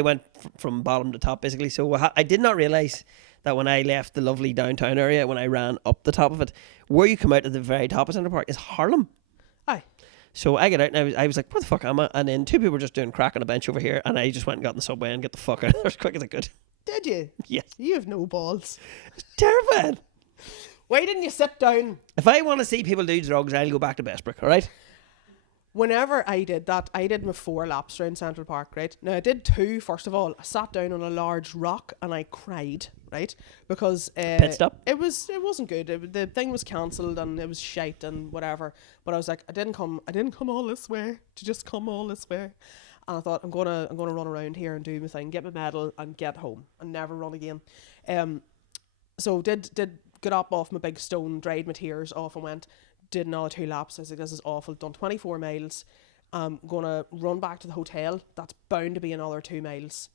went from bottom to top basically. So I did not realize that when I left the lovely downtown area, when I ran up the top of it, where you come out at the very top of Central Park is Harlem. Aye. So I get out and I was like, "What the fuck am I?" And then 2 people were just doing crack on a bench over here, and I just went and got in the subway and get the fuck out of there as quick as I could. Did you? Yes, You have no balls. terrifying. Why didn't you sit down? If I want to see people do drugs, I'll go back to Bestbrook. All right. whenever I did that, I did my 4 laps around Central Park, right? Now, I did 2, first of all. I sat down on a large rock and I cried, right? Because Pit stop? it wasn't good. The thing was cancelled and it was shite and whatever. But I was like, I didn't come all this way to just come all this way. And I thought, I'm gonna run around here and do my thing, get my medal and get home and never run again. So did get up off my big stone, dried my tears off and went, did another 2 laps. I was like, this is awful. Done 24 miles. I'm gonna run back to the hotel. That's bound to be another 2 miles.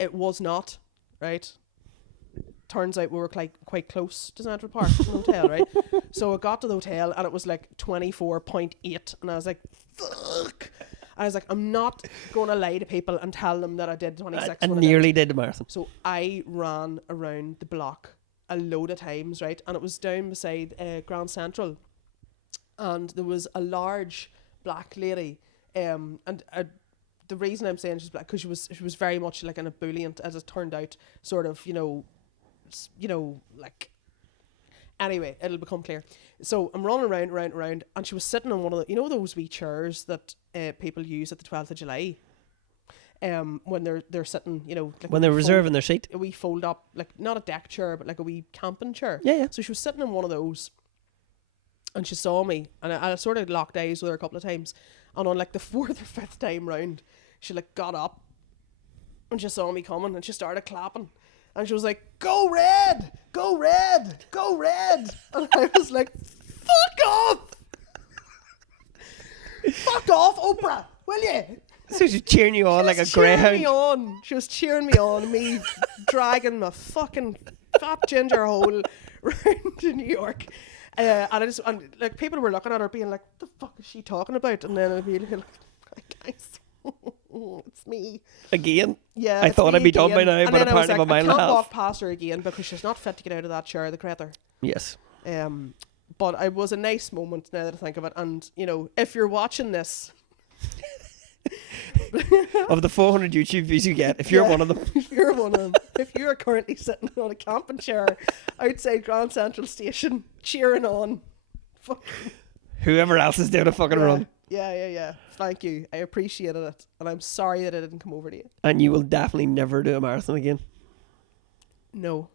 It was not, right? Turns out we were quite close to Central Park, the hotel, right? So I got to the hotel and it was like 24.8 and I was like, fuck. I was like, I'm not going to lie to people and tell them that I did 26. I nearly did the marathon. So I ran around the block a load of times, right? And it was down beside Grand Central. And there was a large black lady. The reason I'm saying she's black, because she was very much like an ebullient, as it turned out, sort of, like... Anyway, it'll become clear. So I'm running around, and she was sitting on one of the, those wee chairs that people use at the 12th of July, when they're sitting, like when they're reserving their seat. A wee fold up, like not a deck chair, but like a wee camping chair. Yeah. So she was sitting in one of those, and she saw me, and I sort of locked eyes with her a couple of times, and on like the 4th or 5th time round, she like got up, and she saw me coming, and she started clapping. And she was like, go red, go red, go red. And I was like, fuck off. Fuck off, Oprah, will you? So she's cheering you on like a greyhound. She was cheering me on, me dragging my fucking fat ginger hole around to New York. And like people were looking at her being like, what the fuck is she talking about? And then I'd be like, guys, it's me again. Yeah, I thought I'd be done by now, and but apparently I'm a mile and a half. I can't walk past her again because she's not fit to get out of that chair, the creator. Yes. But it was a nice moment now that I think of it. And if you're watching this, of the 400 YouTube views you get, if you're one of them, if you're currently sitting on a camping chair outside Grand Central Station cheering on whoever else is doing a fucking run. Yeah. Thank you. I appreciated it. And I'm sorry that I didn't come over to you. And you will definitely never do a marathon again. No.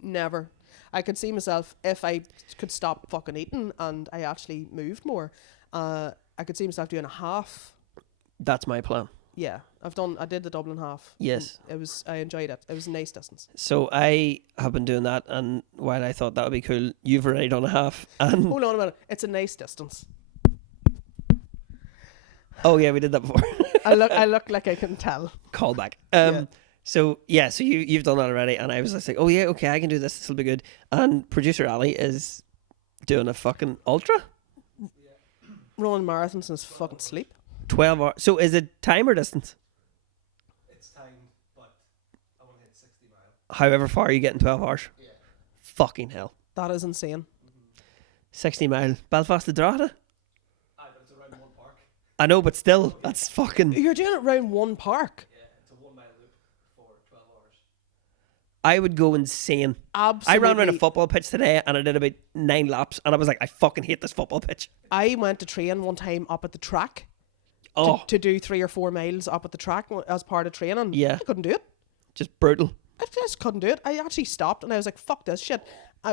Never. I could see myself, if I could stop fucking eating and I actually moved more, I could see myself doing a half. That's my plan. Yeah. I did the Dublin half. Yes. I enjoyed it. It was a nice distance. So I have been doing that, and while I thought that would be cool, you've already done a half. And hold on a minute. It's a nice distance. Oh yeah, we did that before. I look like I can tell. Call back. Yeah. So you've done that already, and I was just like, oh yeah, okay, I can do this. This will be good. And producer Ali is doing a fucking ultra. Running marathons in his fucking sleep. 12 hours. So is it time or distance? It's timed, but I want to hit 60 miles. However far you get in 12 hours. Yeah. Fucking hell. That is insane. 60 mile. Belfast to Drogheda? Aye, but it's around one park. I know, but still, that's fucking... You're doing it round one park. Yeah, it's a 1 mile loop for 12 hours. I would go insane. Absolutely. I ran around a football pitch today and I did about 9 laps and I was like, I fucking hate this football pitch. I went to train one time up at the track. Oh. To do 3 or 4 miles up at the track as part of training. Yeah. I couldn't do it. Just brutal. I just couldn't do it. I actually stopped and I was like, fuck this shit.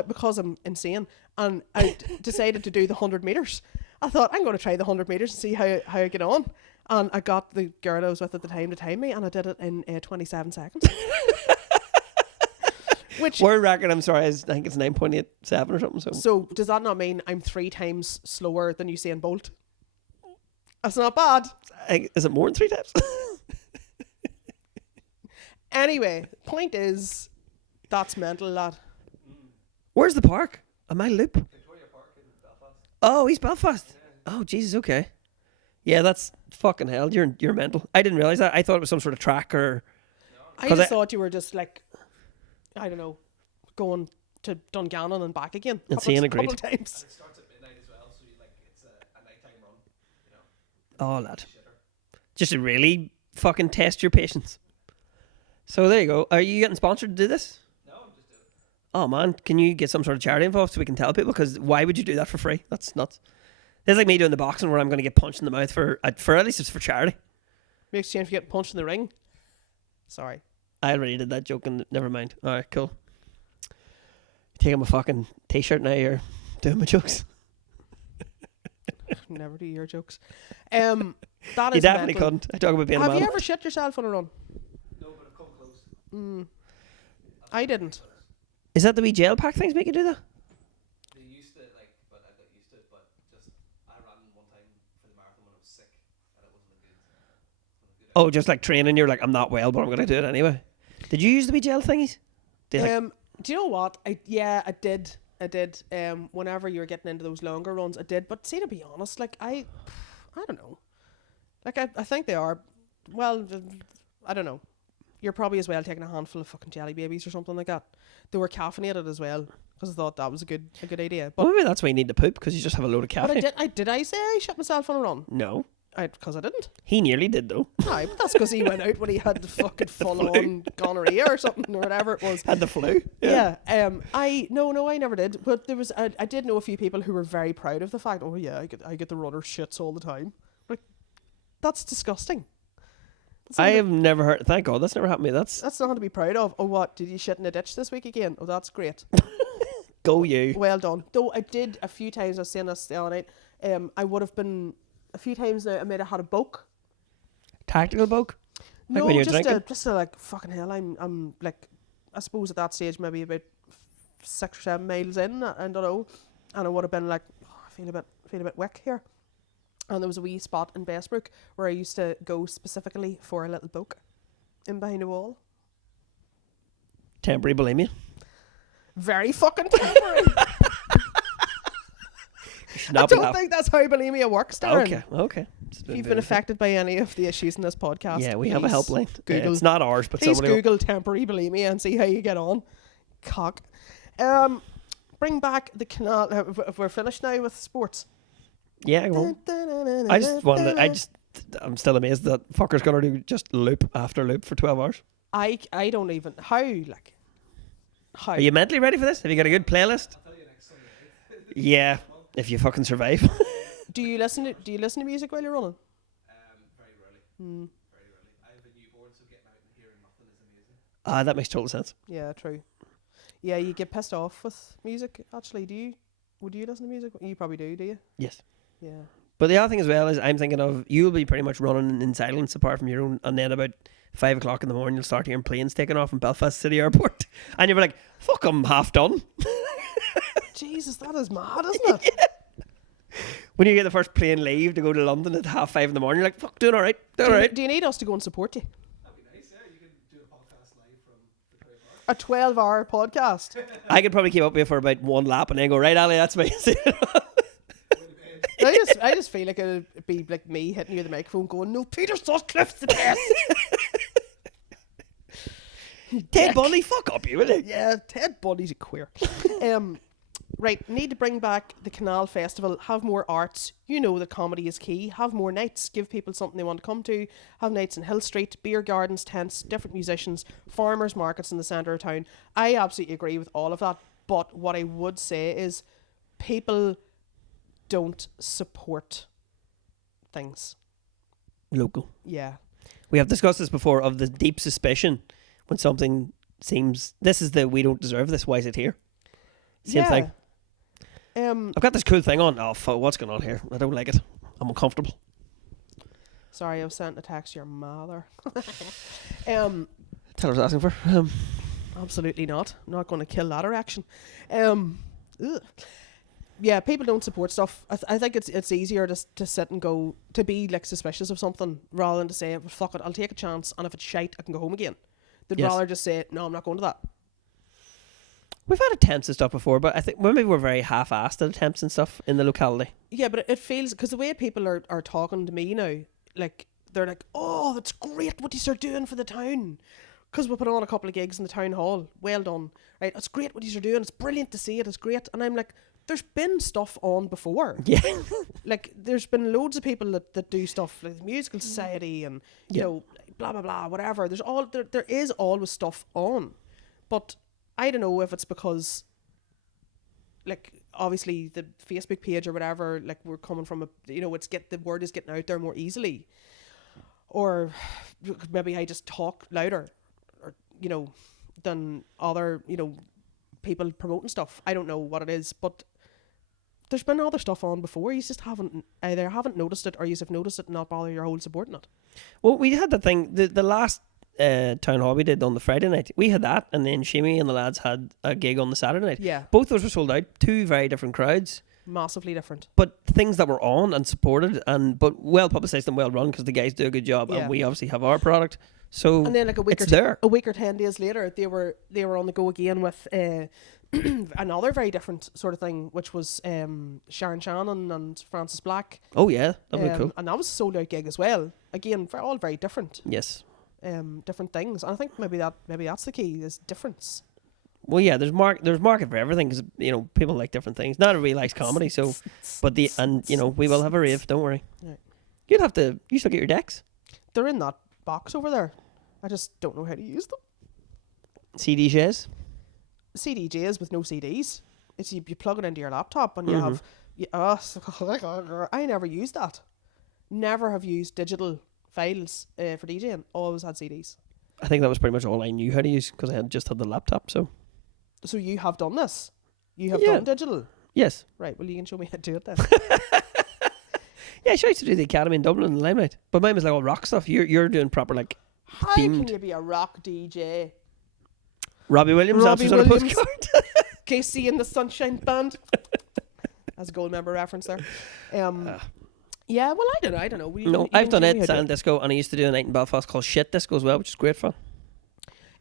Because I'm insane. And I decided to do the 100 metres. I thought, I'm going to try the 100 metres and see how I get on. And I got the girl I was with at the time to time me, and I did it in 27 seconds. Which World record, I'm sorry, I think it's 9.87 or something. So does that not mean I'm 3 times slower than Usain Bolt? That's not bad. Is it more than 3 times? Anyway, point is, that's mental, lad. Where's the park? A mile loop? Victoria Park in Belfast. Oh, East Belfast. Yeah. Oh, Jesus, okay. Yeah, that's fucking hell. You're mental. I didn't realise that. I thought it was some sort of track or... I just thought you were just like, I don't know, going to Dungannon and back again. Insane, agreed. Couple of times. And it starts at midnight as well, so it's a nighttime run. You know. Oh, lad. Just to really fucking test your patience. So there you go. Are you getting sponsored to do this? No, I'm just doing it. Oh man, can you get some sort of charity involved so we can tell people? Because why would you do that for free? That's nuts. This is like me doing the boxing where I'm going to get punched in the mouth for at least it's for charity. Makes you if you get punched in the ring. Sorry. I already did that joke and never mind. All right, cool. Taking my fucking t-shirt now. You're doing my jokes. Never do your jokes. That You is definitely mental. couldn't. I talk about being a Have man. you ever shit yourself on a run? No, but I've come close. I didn't. Is that the wee gel pack things make you do that? They used to but I got used to it. But just I ran one time for the marathon when I was sick, and it wasn't a good. Oh, just like training. You're like, I'm not well, but I'm going to do it anyway. Did you use the wee gel thingies? Did you, like, Do you know what? I did. Whenever you were getting into those longer runs, I did. But see, to be honest, like I don't know. Like I think they are. Well, I don't know. You're probably as well taking a handful of fucking jelly babies or something like that. They were caffeinated as well because I thought that was a good idea. But well, maybe that's why you need to poop because you just have a load of caffeine. but I say I shut myself on a run? No, Because I didn't. he nearly did though. Aye, but that's because he went out when he had the fucking full on gonorrhea or something or whatever it was. Had the flu. Yeah. I never did. But there was I did know a few people who were very proud of the fact. Oh yeah, I get the runner shits all the time. Like, that's disgusting. That's I not- have never heard. Thank God, that's never happened to me. That's That's nothing to be proud of. Oh, what? Did you shit in a ditch this week again? Oh, that's great. go you. Well done. Though I did a few times. I was saying this the other night. I would have been a few times now. I might have had a boke. Tactical boke. Like No, when you're just drinking? to like fucking hell. I'm like, I suppose at that stage maybe about 6 or 7 miles in. I don't know, and I would have been like, oh, I feel a bit wick here. And there was a wee spot in Bestbrook where I used to go specifically for a little boke in behind a wall. Temporary bulimia. Very fucking temporary. Should I not be don't laugh- think that's how bulimia works, Darren. Okay. If you've been affected by any of the issues in this podcast, Yeah, we have a please helpline. Google. It's not ours, but Please somebody. Google temporary bulimia and see how you get on. Cock. Bring back the canal. If we're finished now with sports. Yeah, go on. I'm still amazed that fucker's gonna do just loop after loop for 12 hours. I don't even how. Are you mentally ready for this? Have you got a good playlist? I'll tell you next Sunday. Yeah, if you fucking survive. Do you listen to music while you're running? Very rarely. Very rarely. I have a newborn, so getting out and hearing nothing is amazing. That makes total sense. Yeah, true. Yeah, you get pissed off with music. Actually, do you? Would you listen to music? You probably do you? Yes. Yeah. But the other thing as well is I'm thinking of you'll be pretty much running in silence apart from your own, and then about 5 o'clock in the morning you'll start hearing planes taking off from Belfast City Airport, and you'll be like, "Fuck, I'm half done." Jesus, that is mad, isn't it? When you get the first plane leave to go to London at 5:30 in the morning, you're like, "Fuck, doing all right, doing all right." Do you need us to go and support you? That'd be nice. Yeah, you can do a podcast live from the 12 hours. A 12-hour podcast. I could probably keep up with you for about one lap and then go, "Right, Ali, that's me." I just feel like it'd be like me hitting you with the microphone going, "No, Peter Sutcliffe's the best." Ted Bundy, fuck up, you will you? Yeah, Ted Bundy's a queer. Right, need to bring back the Canal Festival, have more arts. You know that comedy is key. Have more nights, give people something they want to come to. Have nights in Hill Street, beer gardens, tents, different musicians, farmers markets in the centre of town. I absolutely agree with all of that. But what I would say is people don't support things. Local. Yeah. We have discussed this before of the deep suspicion when something seems, this is the we don't deserve this, why is it here? Same thing. I've got this cool thing on. Oh, fuck, what's going on here? I don't like it. I'm uncomfortable. Sorry, I was sent a text to your mother. Tell her I was asking for. Absolutely not. I'm not going to kill that erection. Ugh. Yeah, people don't support stuff. I think it's easier to sit and go, to be like suspicious of something rather than to say, well, fuck it, I'll take a chance, and if it's shite, I can go home again. They'd Yes. rather just say, no, I'm not going to that. We've had attempts and stuff before, but I think maybe we're very half-assed at attempts and stuff in the locality. Yeah, but it feels, because the way people are talking to me now, like, they're like, oh, that's great what these are doing for the town. Because we put on a couple of gigs in the town hall. Well done. Right, it's great what these are doing. It's brilliant to see it. It's great. And I'm like, there's been stuff on before. Yeah. Like, there's been loads of people that do stuff like the Musical Society and, you Yeah. know, blah, blah, blah, whatever. There is always stuff on. But I don't know if it's because, like, obviously the Facebook page or whatever, like we're coming from the word is getting out there more easily, or maybe I just talk louder, or than other people promoting stuff. I don't know what it is, but there's been other stuff on before. You just either haven't noticed it, or you have noticed it and not bother your whole supporting it. Well, we had the thing, the last town hall we did on the Friday night. We had that, and then Shimmy and the lads had a gig on the Saturday night. Yeah, Both those were sold out. Two very different crowds, massively different. but things that were on and supported, but well publicised and well run because the guys do a good job, Yeah. and we obviously have our product. So And then like it's there. a week or 10 days later, they were on the go again with another very different sort of thing, which was Sharon Shannon and Francis Black. Oh yeah, that would be cool. And that was a sold out gig as well. Again, for all very different. Yes. Different things. And I think maybe that's the key, is difference. Well, yeah, there's market for everything because people like different things. Not everybody likes comedy, so but we will have a rave. Don't worry. Right. You should get your decks. They're in that box over there. I just don't know how to use them. CD shares. CDJs with no CDs. It's you plug it into your laptop and you have. I never used that. Never have used digital files for DJing. Always had CDs. I think that was pretty much all I knew how to use because I had just had the laptop. So you have done this. You have Yeah. done digital. yes, Right. Well, you can show me how to do it then. yeah, I used to do the Academy in Dublin in the Limelight, but mine was like all rock stuff. You're doing proper like How can themed. you be a rock DJ? Robbie Williams Robbie answers on a Williams. postcard. KC and the Sunshine Band. As a gold member reference there. Yeah, well, I don't know. No, I've done it, Silent Disco, and I used to do a night in Belfast called Shit Disco as well, which is great fun.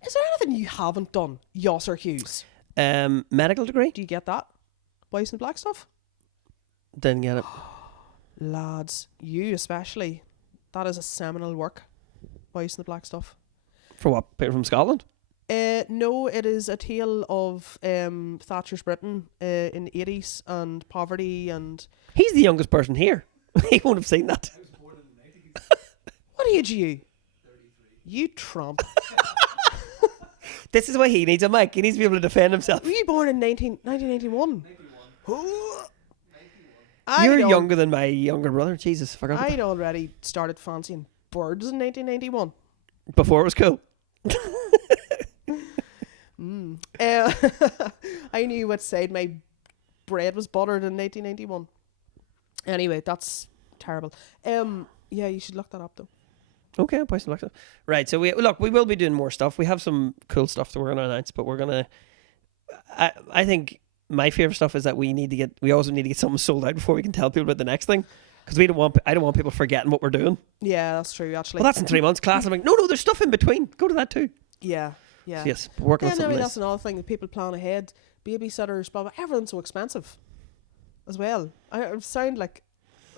Is there anything you haven't done, Yoss or Hughes? Medical degree? Do you get that? Boys in Black stuff? Didn't get it. Lads, you especially. That is a seminal work. Boys in the Black stuff. For what? People from Scotland? No, it is a tale of Thatcher's Britain in the 80s and poverty and... He's the youngest person here. He won't have seen that. I was born in the 90s. What age are you? 33. You trump. This is why he needs a mic. He needs to be able to defend himself. Were you born in 1991? 91. 91. You're younger than my younger brother. Jesus, forgot about I'd already started fancying birds in 1991. that. Before it was cool. I knew what side my bread was buttered in 1991. Anyway, that's terrible. Yeah, you should look that up though. Okay, I'll post some like right. So we will be doing more stuff. We have some cool stuff that we're going to announce, but we're gonna. I think my favorite stuff is that we also need to get something sold out before we can tell people about the next thing, because I don't want people forgetting what we're doing. Yeah, that's true. Actually, Well, that's in 3 months class. I'm like, no, there's stuff in between. Go to that too. yeah. So yes, we're working on Yeah, I something mean, nice. that's another thing that people plan ahead. Babysitters, blah blah. Everything's so expensive, as well. I sound like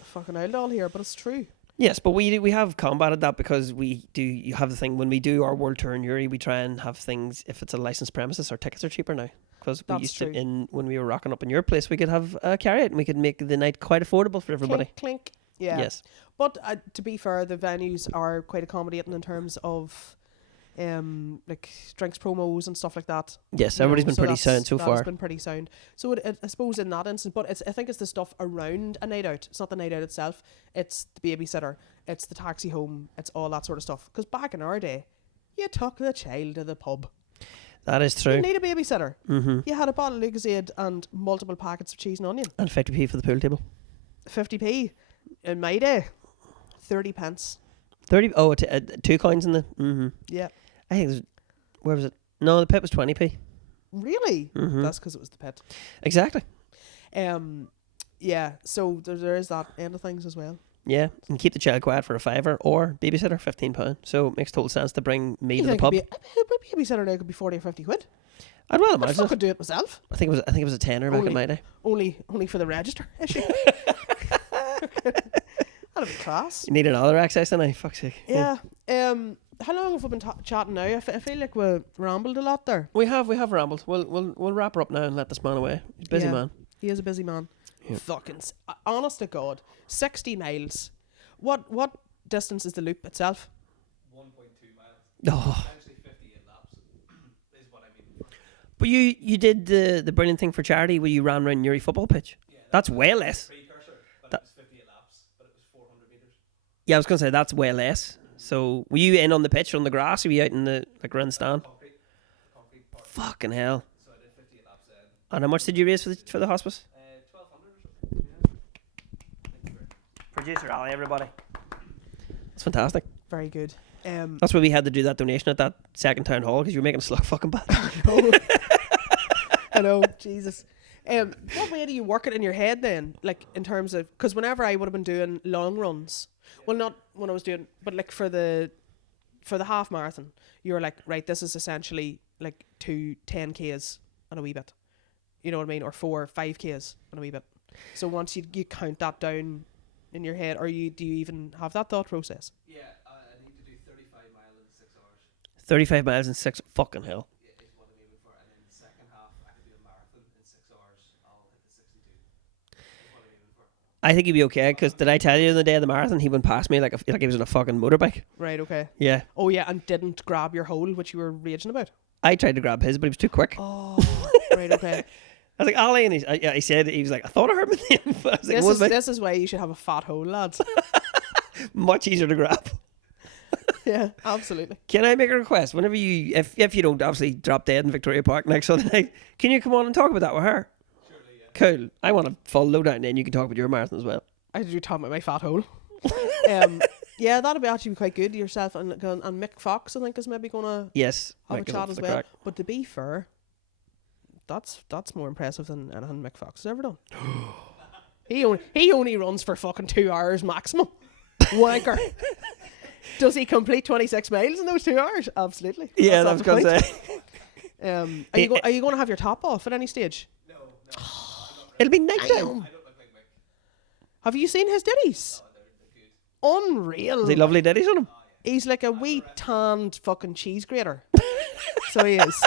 a fucking outlaw here, but it's true. Yes, but we have combated that because you have the thing when we do our world tour in Newry, we try and have things, if it's a licensed premises, our tickets are cheaper now. Because we That's used true. to, when we were rocking up in your place, we could have a carry-out and we could make the night quite affordable for everybody. Clink, clink. Yeah. Yes. But to be fair, the venues are quite accommodating in terms of like drinks promos and stuff like that. Yes, You know, everybody's been so pretty that's- sound so that far. has been pretty sound. So I suppose in that instance, but I think it's the stuff around a night out. It's not the night out itself. It's the babysitter. It's the taxi home. It's all that sort of stuff. Because back in our day, you took the child to the pub. That is You true. didn't need a babysitter. Mm-hmm. You had a bottle of Lucozade and multiple packets of cheese and onion. And 50p for the pool table. 50p. In my day, 30 pence. 30. Oh, 2 coins in the. Mm-hmm. Yeah. I think where was it? No, the pit was 20p. Really? Mm-hmm. That's because it was the pit. Exactly. Yeah, so there is that end of things as well. Yeah, and keep the child quiet for a fiver or babysitter £15. So it makes total sense to bring me to the pub. A babysitter now could be 40 or 50 quid. I'd well I imagine. fucking do it myself. I think it was a tenner back in my day. Only for the register issue. That'd be class. You need another access, and I fuck's sake. Yeah. How long have we been chatting now? I feel like we rambled a lot there. We have rambled. We'll wrap her up now and let this man away. He's a busy Yeah. man. He is a busy man. Yeah. Fucking honest to God, 60 miles. What distance is the loop itself? 1.2 miles. Oh, Essentially 58 laps is what I mean. But you did the brilliant thing for charity where you ran around Newry football pitch. Yeah, That's was way the less. precursor, but That- it was 58 laps, but it was 400 meters. Yeah, I was gonna say that's way less. So were you in on the pitch or on the grass? Or were you out in the around the stand? Concrete part. Fucking hell! So I did 58 laps then. And how much did you raise for the hospice? 1200 or something. Yeah. Thank you very much. Producer Ali, everybody. That's fantastic. Very good. That's why we had to do that donation at that second town hall because you were making us look fucking bad. I know, Jesus. What way do you work it in your head then? Like in terms of, because whenever I would have been doing long runs, well, not when I was doing, but like for the half marathon, you were like, right, this is essentially like 2 10Ks and a wee bit. You know what I mean? Or 4 5Ks and a wee bit. So once you count that down in your head, or do you even have that thought process? Yeah, I need to do 35 miles in 6 hours. 35 miles in 6 fucking hell. Yeah, is what I'm aiming for. And then the second half, I can do a marathon in 6 hours. I'll hit the 62. Is what I'm aiming for. I think he'd be okay because did I tell you the day of the marathon he went past me like he was on a fucking motorbike? Right, okay. Yeah. Oh yeah, and didn't grab your hole, which you were raging about. I tried to grab his, but he was too quick. Oh, right, okay. I was like, Ali, and he said, he was like, I thought I heard my name. But I was like, This is why you should have a fat hole, lads. much easier to grab. Yeah, absolutely. Can I make a request? Whenever you, if you don't obviously drop dead in Victoria Park next Sunday night, can you come on and talk about that with her? Surely, yeah. Cool. I want a full lowdown, and then you can talk about your marathon as well. I do talk about my fat hole. Yeah, that'd be actually quite good. Yourself and Mick Fox, I think, is maybe gonna Yes. have might a give chat up as the well. crack. But to be fair, that's more impressive than anything Mick Fox has ever done. he only runs for fucking 2 hours maximum. Wanker. Does he complete 26 miles in those 2 hours? Absolutely. Yeah, That's that's not going the to say. point. Are you going to have your top off at any stage? No. It'll be night I time. am. I don't look like Mick. Have you seen his ditties? Oh, they're good. Unreal. Is he lovely daddies on him? He's like a wee tanned fucking cheese grater. So he is.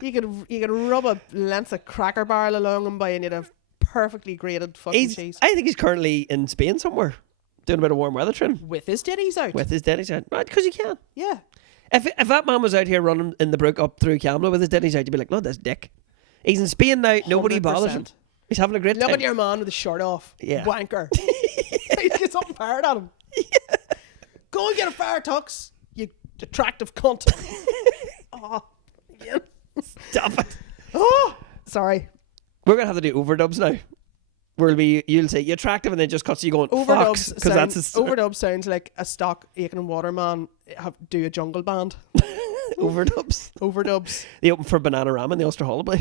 You could rub a length of cracker barrel along him by and you'd have perfectly grated fucking cheese. I think he's currently in Spain somewhere doing a bit of warm weather training With his ditties out. with his daddies out. Right, because he can. Yeah. If that man was out here running in the brook up through Camla with his daddies out, you'd be like, no, this dick. He's in Spain now. Nobody bothers him. 100%. He's having a great Look time. at your man with his shirt off. Yeah. Wanker. He gets something fired at him. Yeah. Go and get a fire tux, you attractive cunt. Oh, yeah. Stop it. Oh, sorry. We're going to have to do overdubs now. You'll say you're attractive and then just cuts you going, Overdubs because that's his overdub sounds like a stock Aiken Waterman do a jungle band. overdubs. Overdubs. They opened for Bananarama in the Ulster Holiday.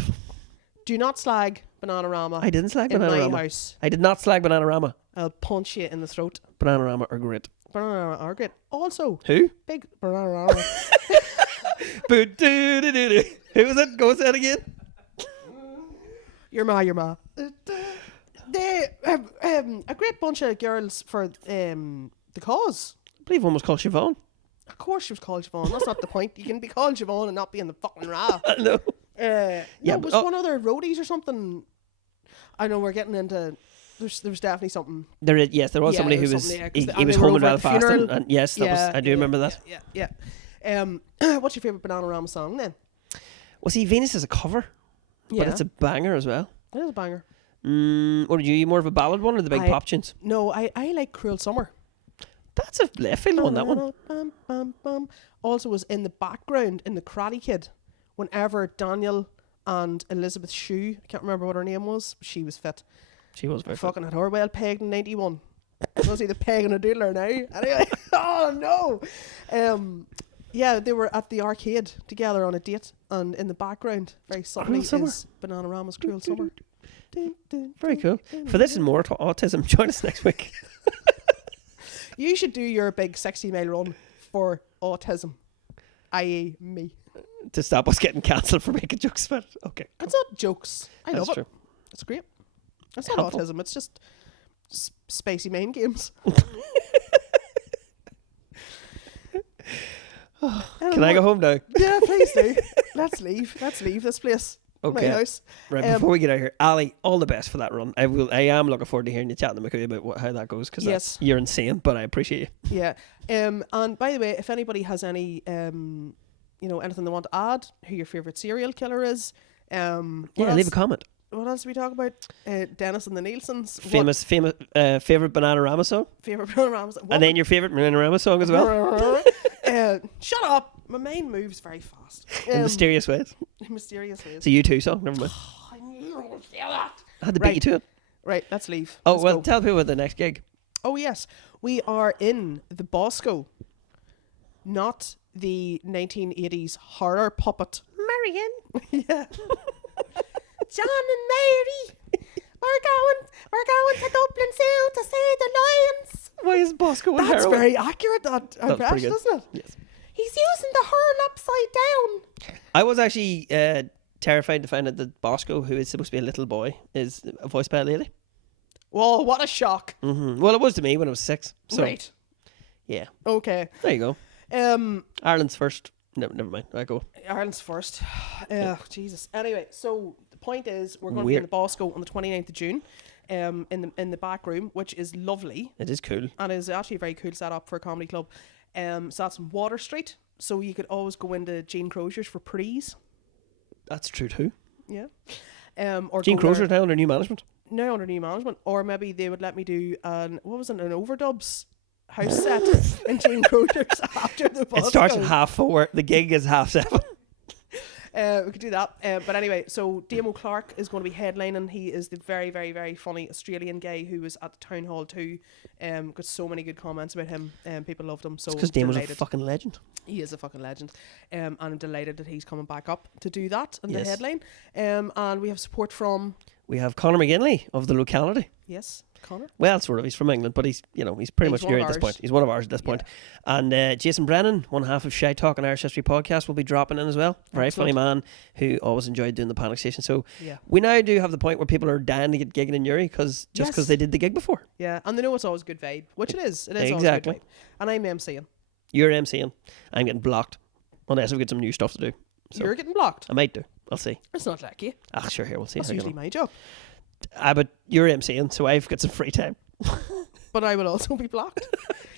Do not slag Bananarama. I didn't slag in Bananarama. my house. I did not slag Bananarama. I'll punch you in the throat. Bananarama are great. Bananarama are great. Also, Who? big Bananarama. Boo-doo-doo-doo-doo. Who was it? Go say it again. Your ma. They a great bunch of girls for the cause. I believe one was called Siobhan. Of course she was called Siobhan. That's not the point. You can be called Siobhan and not be in the fucking ra. No. Yeah, Yeah, no, it was but- one other roadies or something. I know we're getting into. There was definitely something. There was Yeah, somebody there who was was something, yeah, 'cause he, they- he and was they were home in over at the Belfast funeral. and yes, I do remember that. Yeah. What's your favourite Bananarama song then? Was he Venus as a cover? Yeah, But it's a banger as well. it is a banger. What are you more of a ballad one or the big I- pop tunes? No, I like Cruel Summer. That's a left field one, that one. Bum, bum, bum. Also was in the background in the Karate Kid whenever Daniel and Elizabeth Shue, I can't remember what her name was, but she was fit. She was very Fucking had her well pegged in 91. Was he the peg and a doodler now? Anyway, oh no. Yeah, they were at the arcade together on a date, and in the background, very subtly, Cruel Summer. is Bananarama's Cruel Summer. Very cool. For this and more autism, join us next week. You should do your big 60-mile run for autism, i.e. me. To stop us getting cancelled for making jokes about it. Okay. It's not jokes. I That's love true. it. It's great. It's not Helpful. autism. It's just spacey mind games. Can I go home now? Yeah, please do. Let's leave. Let's leave this place. Okay. My house. Right, before we get out of here, Ali, all the best for that run. I am looking forward to hearing you chatting to McCoy about how that goes because Yes. you're insane, but I appreciate you. Yeah. And by the way, if anybody has any anything they want to add, who your favourite serial killer is. What leave a else? comment. What else do we talk about? Dennis and the Nielsen's. Famous favorite Bananarama song, Favourite Bananarama. and then your favorite Bananarama song as well. Shut up! My mind moves very fast. In mysterious ways. Mysterious ways. It's a U2 song. Never mind. I knew you were gonna say that. I had to beat you to it. Right, let's leave. Oh, Let's well, go. tell people about the next gig. Oh yes, we are in the Bosco, not the 1980s horror puppet. Marion. Yeah. John and Mary, we're going to Dublin Zoo to see the lions. Why is Bosco and That's heroin? very accurate. That That's pretty impression, good. isn't it? Yes. He's using the hurl upside down. I was actually terrified to find out that Bosco, who is supposed to be a little boy, is voiced by a lady. Whoa, what a shock! Well, it was to me when I was 6. So, Right. yeah. Okay. There you go. Ireland's first. No, never mind. I go. Ireland's first. Jesus. Anyway, so the point is, we're going to be Weird. in the Bosco on the 29th of June, in the back room, which is lovely It is cool. and is actually a very cool setup for a comedy club. So that's on Water Street. So you could always go into Jean Crozier's for prees. That's true too. Yeah. Or Jean go Crozier's there now under new management. now under new management, or maybe they would let me do an overdubs house set in Jean Crozier's after the Bosco. It starts at 4:30. The gig is 7:30. We could do that. But anyway, so Damo Clark is going to be headlining. He is the very, very, very funny Australian guy who was at the town hall too. Got so many good comments about him. People loved him. So Because Damon's a delighted. fucking legend. He is a fucking legend. And I'm delighted that he's coming back up to do that in Yes. the headline. And we have support from, We have Conor McGinley of the locality. yes, Connor. Well, sort of. He's from England, but he's pretty He's much one Newry of at this ours. point. He's one of ours at this point. And Jason Brennan, one half of Shy Talk and Irish History Podcast, will be dropping in as well. Very funny man who always enjoyed doing the Panic Station. So Yeah. we now do have the point where people are dying to get gigging in Newry because Yes. they did the gig before. Yeah, and they know it's always a good vibe, which it is. It is Exactly. always a good vibe. And I'm MCing. You're MCing. I'm getting blocked unless we get some new stuff to do. So You're getting blocked. I might do. I'll see. It's not like you. Ah, sure. Here we'll see. That's how I get usually on. my job. But you're MCing, so I've got some free time. But I will also be blocked.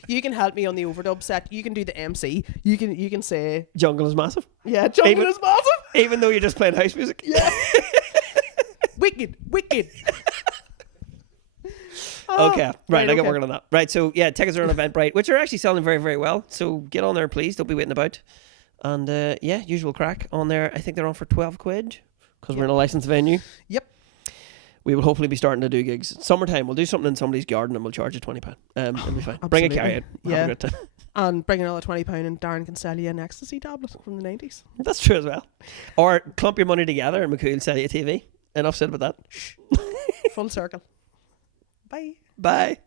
You can help me on the overdub set. You can do the MC. You can say, Jungle is massive, yeah, Jungle Even- is massive. even though you're just playing house music. Yeah. Wicked. Okay, right, I'll get okay. working on that. Right, so yeah, tickets are on Eventbrite, which are actually selling very, very well. So get on there, please. Don't be waiting about. And yeah, usual crack on there. I think they're on for 12 quid because we're in a licensed venue. Yep. We will hopefully be starting to do gigs. Summertime, we'll do something in somebody's garden and we'll charge you £20. It'll be fine. Bring a Absolutely. carry out. Yeah. Have a good time. And bring another £20 and Darren can sell you an ecstasy tablet from the 90s. That's true as well. Or clump your money together and McCool sell you a TV. Enough said about that. Full circle. Bye. Bye.